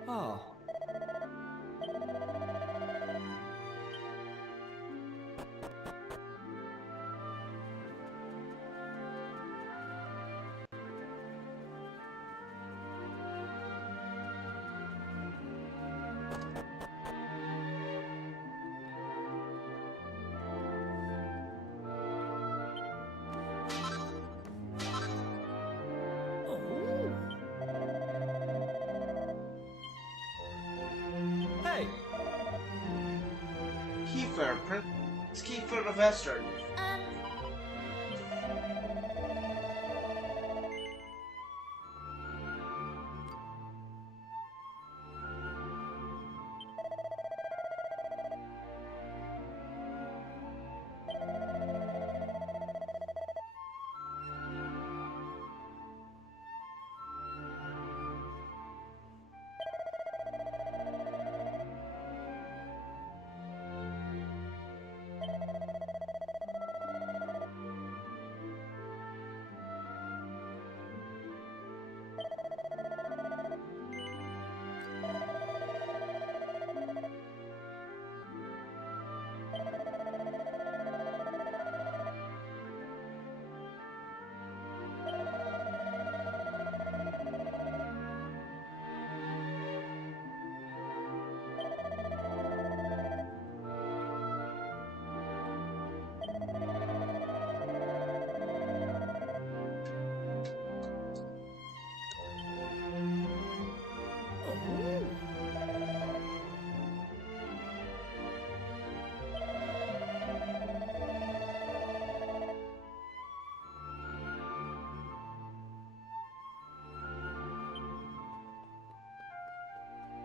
Ah. Hey! Kiefer, Prince Kiefer of Esther.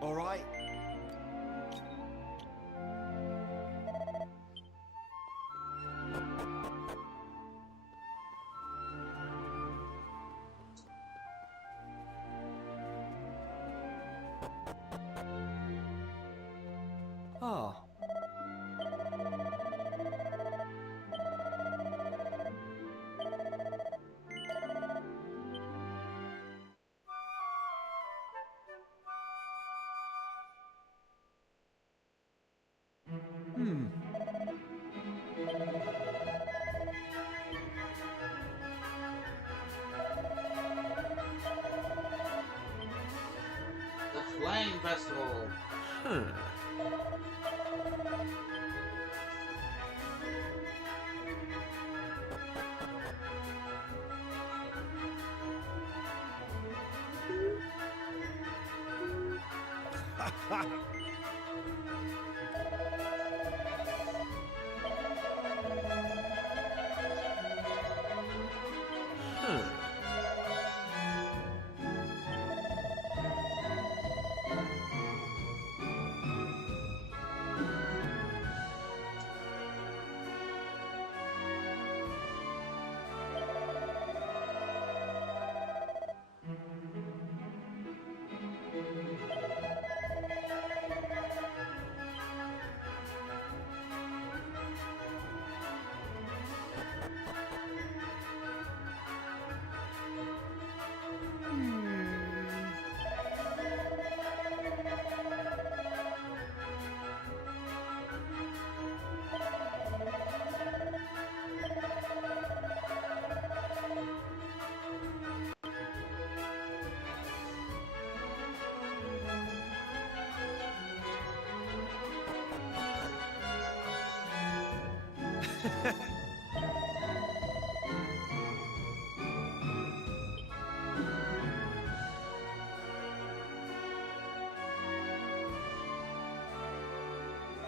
All right. Ah. Hmm. The Flame Festival.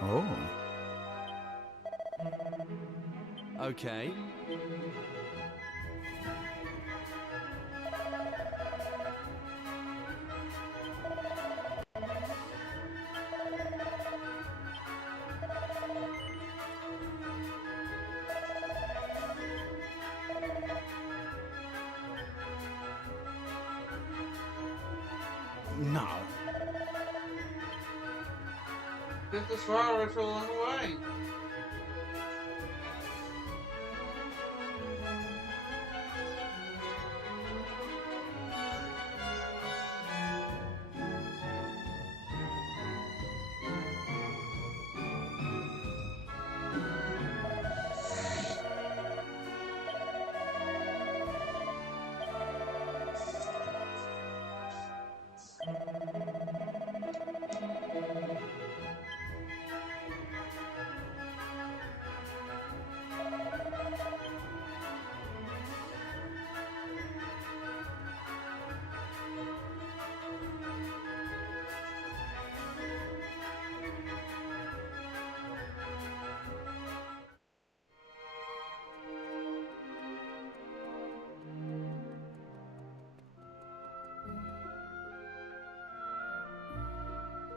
Oh. Okay. No. Get this far ritual underway.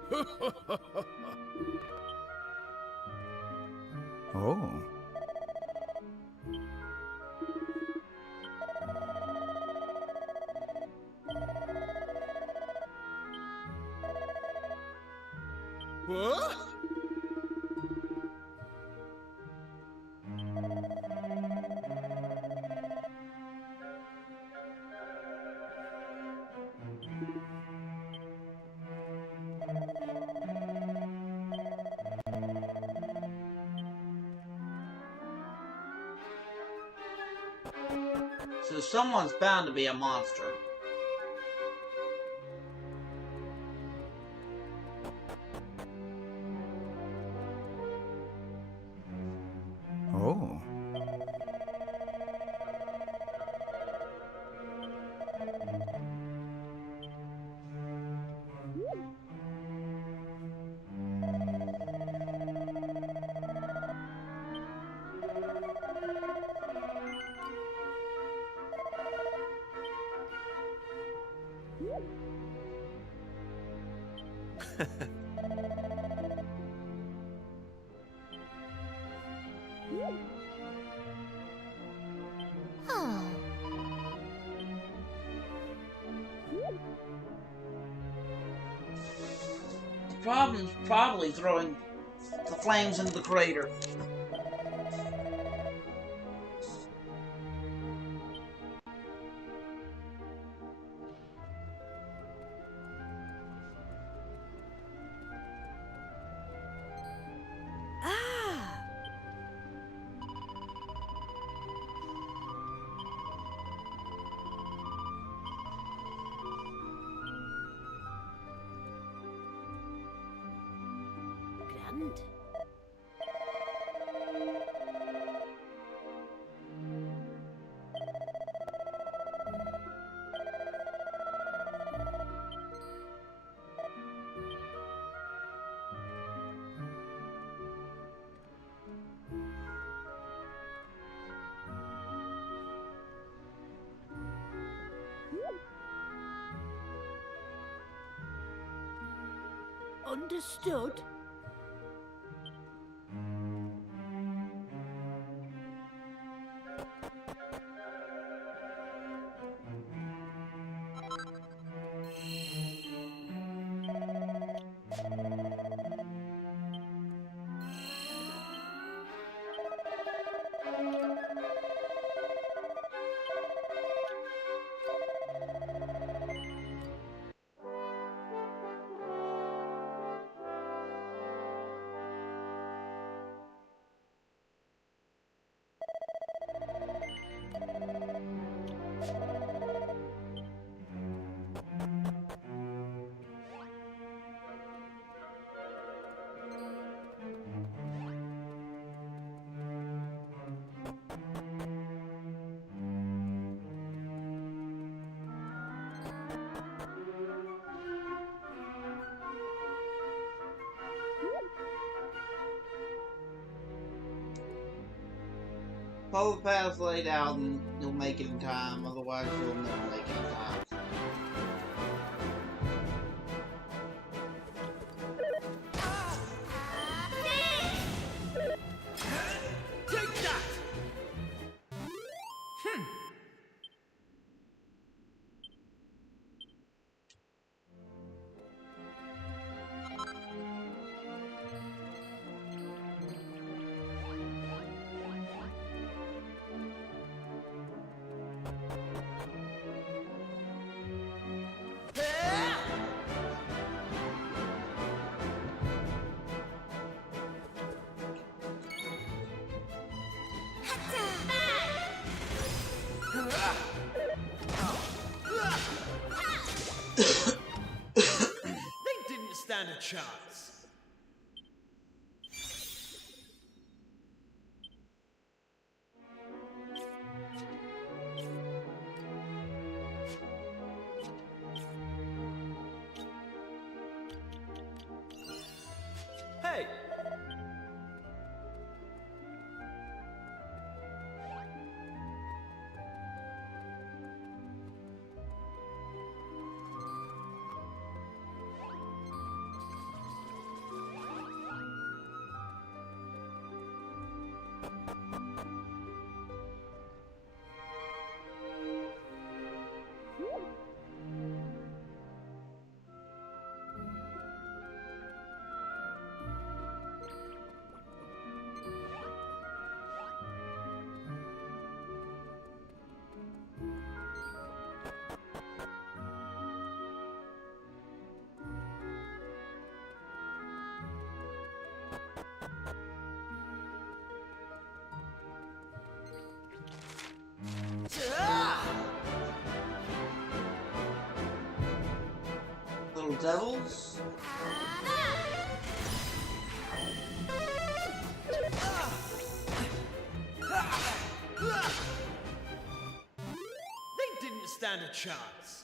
Oh. What? So someone's bound to be a monster. Oh. Oh. The problem's probably throwing the flames into the crater. Ah! Grand. Understood. Follow the paths laid out and you'll make it in time, otherwise you'll never make it in time. Take that! They didn't stand a chance. Hey! devils. They didn't stand a chance.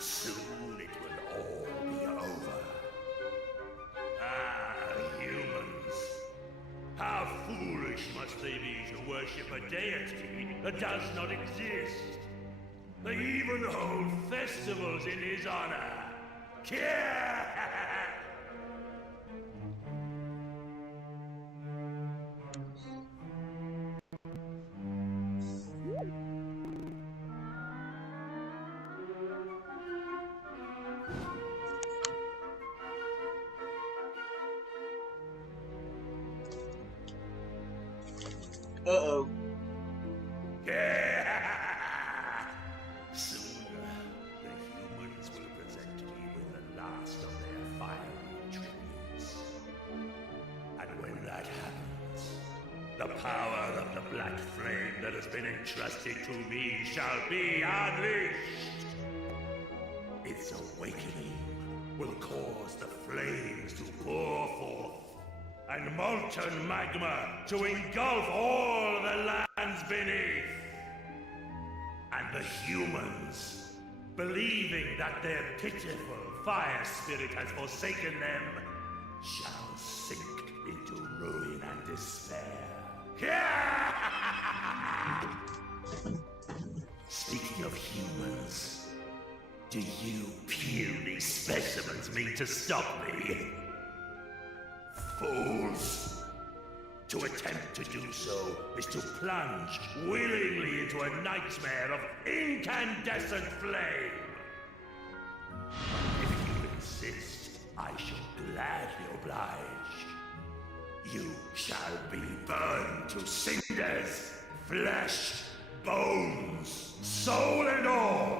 Soon it will all be over. Ah, humans. How foolish must they be to worship a deity that does not exist? They even hold festivals in his honor. Uh-oh. Soon, the humans will present me with the last of their fiery tributes. And when that happens, the power of the black flame that has been entrusted to me shall be unleashed. Its awakening will cause the flames to pour forth, and molten magma to engulf all the lands beneath. And the humans, believing that their pitiful fire spirit has forsaken them, shall sink into ruin and despair. Speaking of humans, do you puny specimens mean to stop me? Fools! To attempt to do so is to plunge willingly into a nightmare of incandescent flame. If you insist, I shall gladly oblige. You shall be burned to cinders, flesh, bones, soul and all.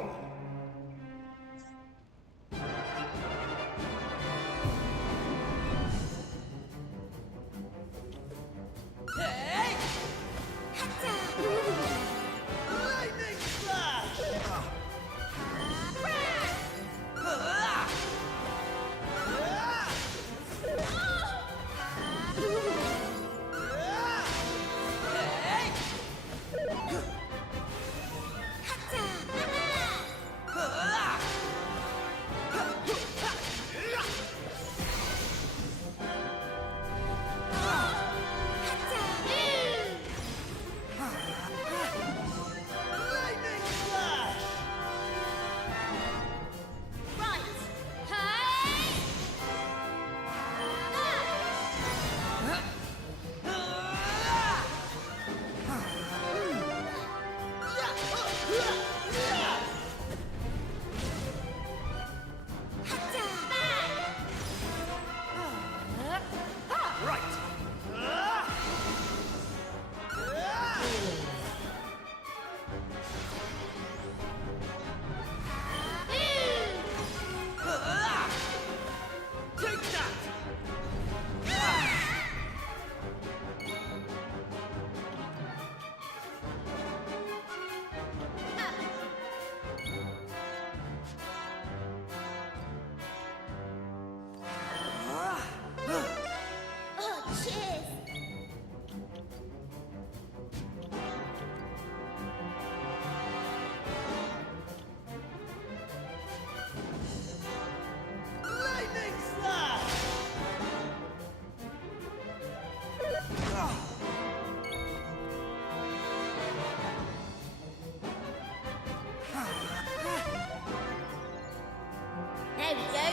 There we go.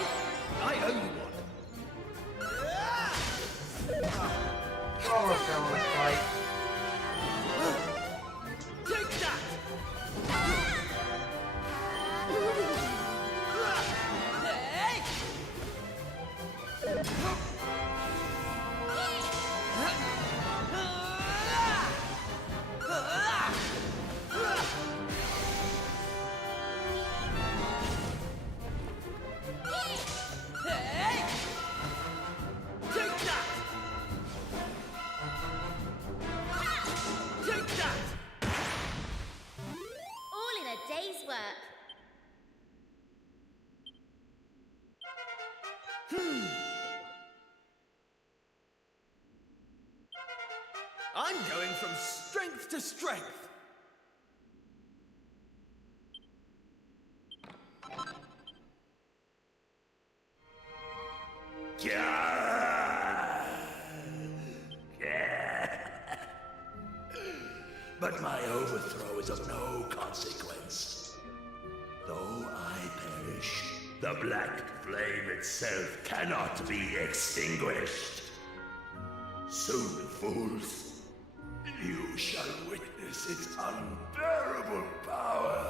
I owe you one. Oh, we're feeling the fight. Take that! All in a day's work. I'm going from strength to strength. But my overthrow is of no consequence. Though I perish, the black flame itself cannot be extinguished. Soon, fools, you shall witness its unbearable power.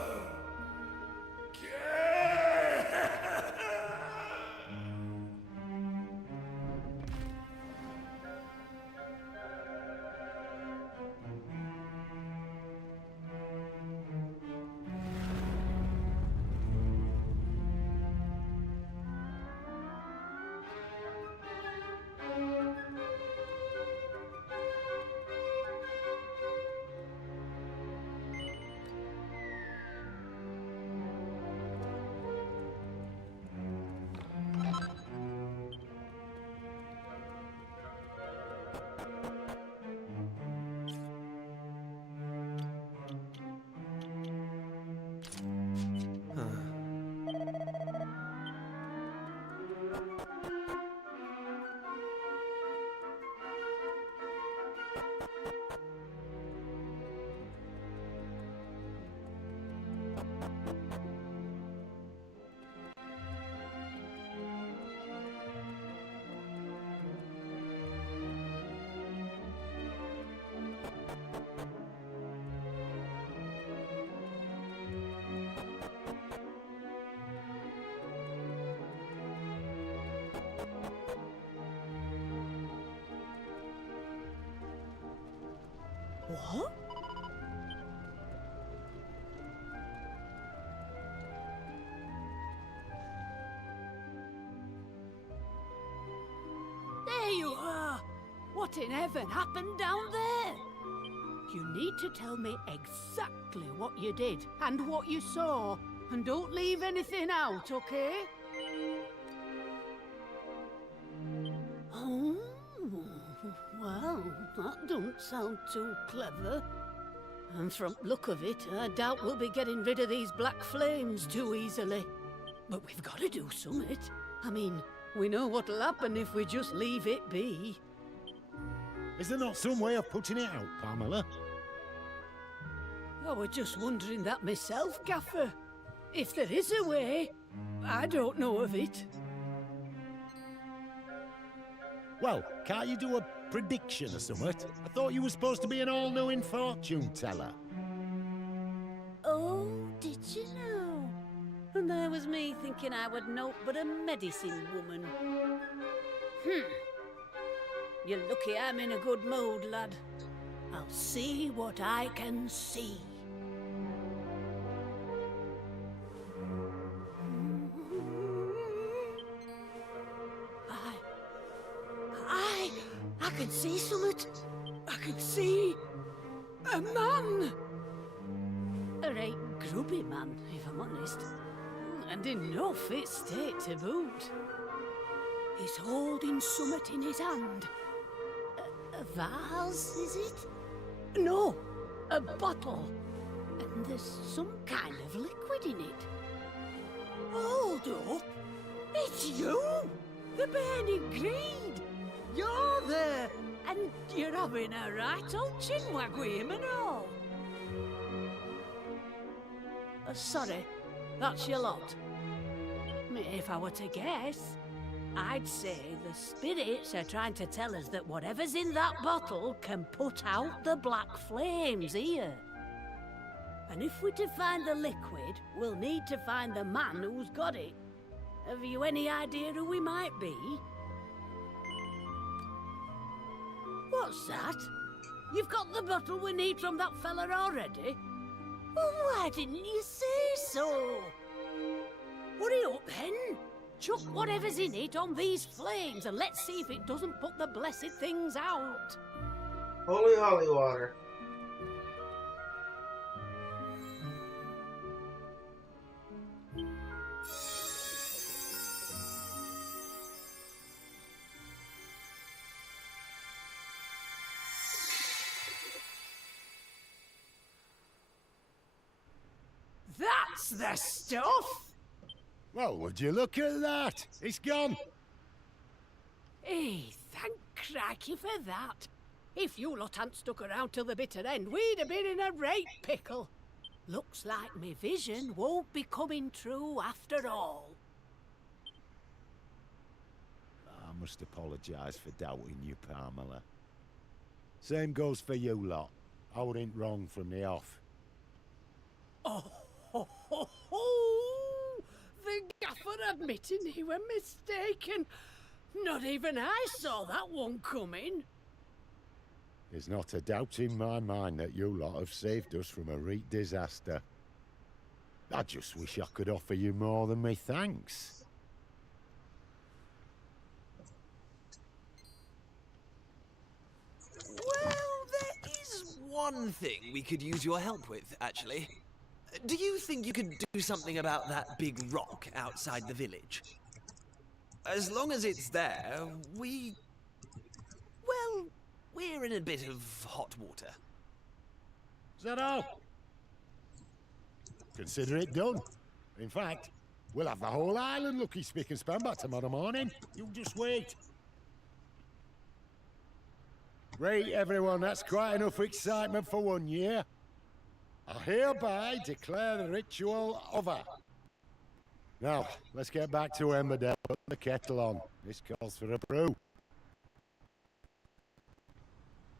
What? There you are! What in heaven happened down there? You need to tell me exactly what you did and what you saw, and don't leave anything out, okay? Oh, well, that don't sound too clever. And from look of it, I doubt we'll be getting rid of these black flames too easily. But we've got to do something. I mean, we know what'll happen if we just leave it be. Is there not some way of putting it out, Pamela? I was just wondering that myself, Gaffer. If there is a way, I don't know of it. Well, can't you do a prediction or something? I thought you were supposed to be an all-knowing fortune teller. Oh, did you know? And there was me thinking I would naught but a medicine woman. You're lucky I'm in a good mood, lad. I'll see what I can see. I can see something. I can see a man. A right grubby man, if I'm honest. And in no fit state to boot. He's holding something in his hand. A vase, is it? No, a bottle. And there's some kind of liquid in it. Hold up! It's you! The burning greed! You're there! And you're having a right old chinwag with him and all. Sorry, that's your lot. If I were to guess, I'd say the spirits are trying to tell us that whatever's in that bottle can put out the black flames here. And if we're to find the liquid, we'll need to find the man who's got it. Have you any idea who we might be? What's that? You've got the bottle we need from that fella already? Well, why didn't you say so? Hurry up then. Chuck whatever's in it on these flames and let's see if it doesn't put the blessed things out. Holy holy water. That's the stuff! Well, would you look at that? It's gone. Hey, thank crikey for that. If you lot hadn't stuck around till the bitter end, we'd have been in a right pickle. Looks like me vision won't be coming true after all. I must apologise for doubting you, Pamela. Same goes for you lot. I wasn't wrong from the off. Oh, ho, ho, ho! The gaffer admitting he were mistaken. Not even I saw that one coming. There's not a doubt in my mind that you lot have saved us from a real disaster. I just wish I could offer you more than me thanks. Well, there is one thing we could use your help with, actually. Do you think you could do something about that big rock outside the village? As long as it's there, well, we're in a bit of hot water. Is that all? Consider it done. In fact, we'll have the whole island looking spick and span by tomorrow morning. You just wait. Right, everyone, that's quite enough excitement for 1 year. I hereby declare the ritual over. Now, let's get back to Emberdale. Put the kettle on. This calls for a brew.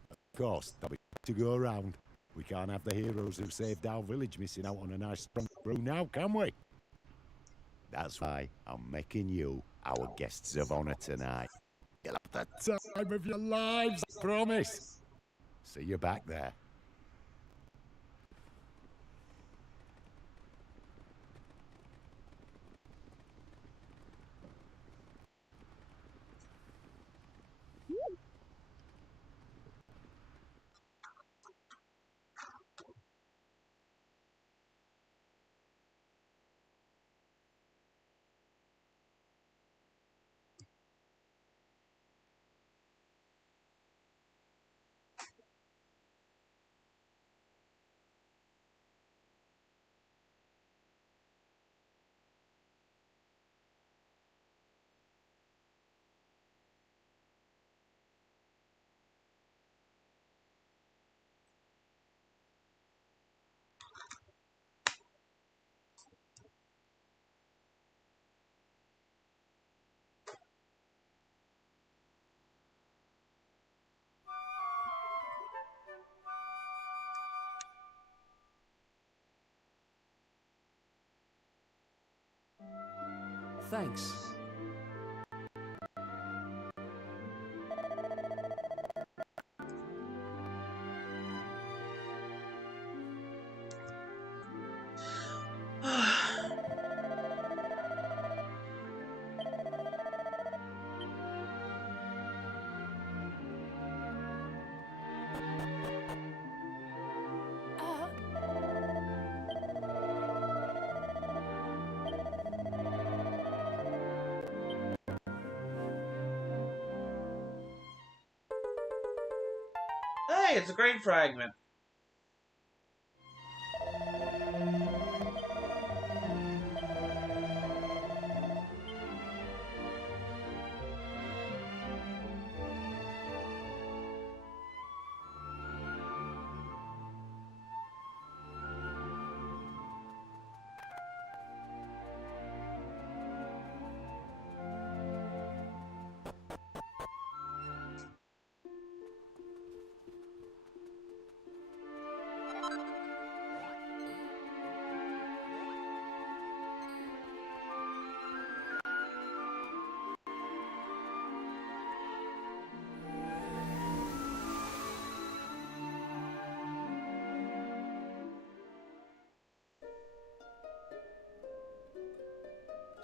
Of course, there'll be to go around. We can't have the heroes who saved our village missing out on a nice strong brew now, can we? That's why I'm making you our guests of honor tonight. You'll have the time of your lives, I promise. See you back there. Thanks. Hey, it's a great fragment.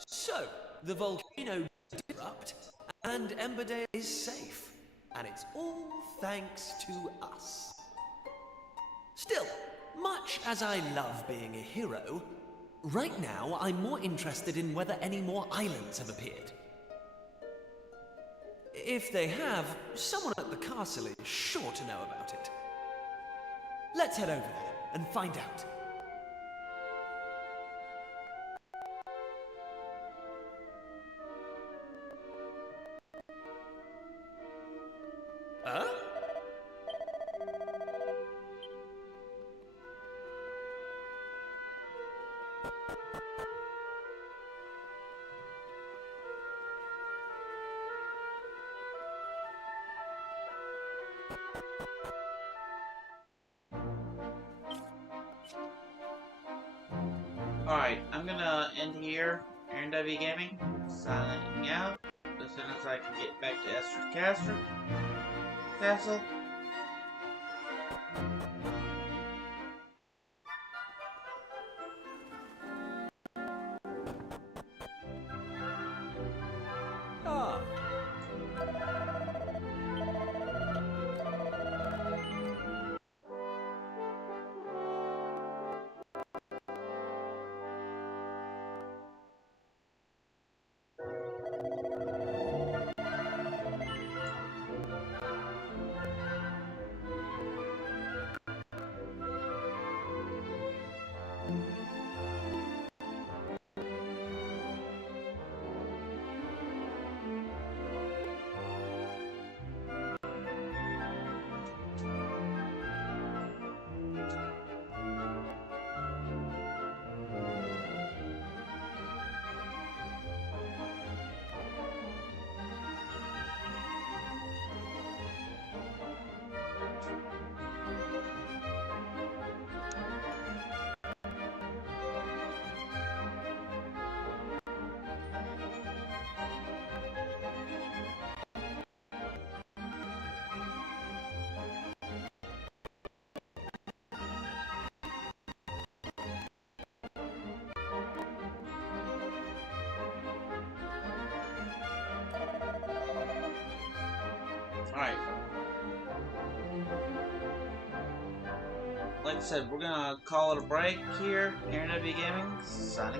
So, the volcano did erupt, and Emberdale is safe. And it's all thanks to us. Still, much as I love being a hero, right now I'm more interested in whether any more islands have appeared. If they have, someone at the castle is sure to know about it. Let's head over there and find out. Huh? Alright, I'm gonna end here. Aaron W. Gaming, signing out. As soon as I can get back to Estor's Castle. Ah. Alright. Like I said, we're gonna call it a break here. Aaron W. Gaming, signing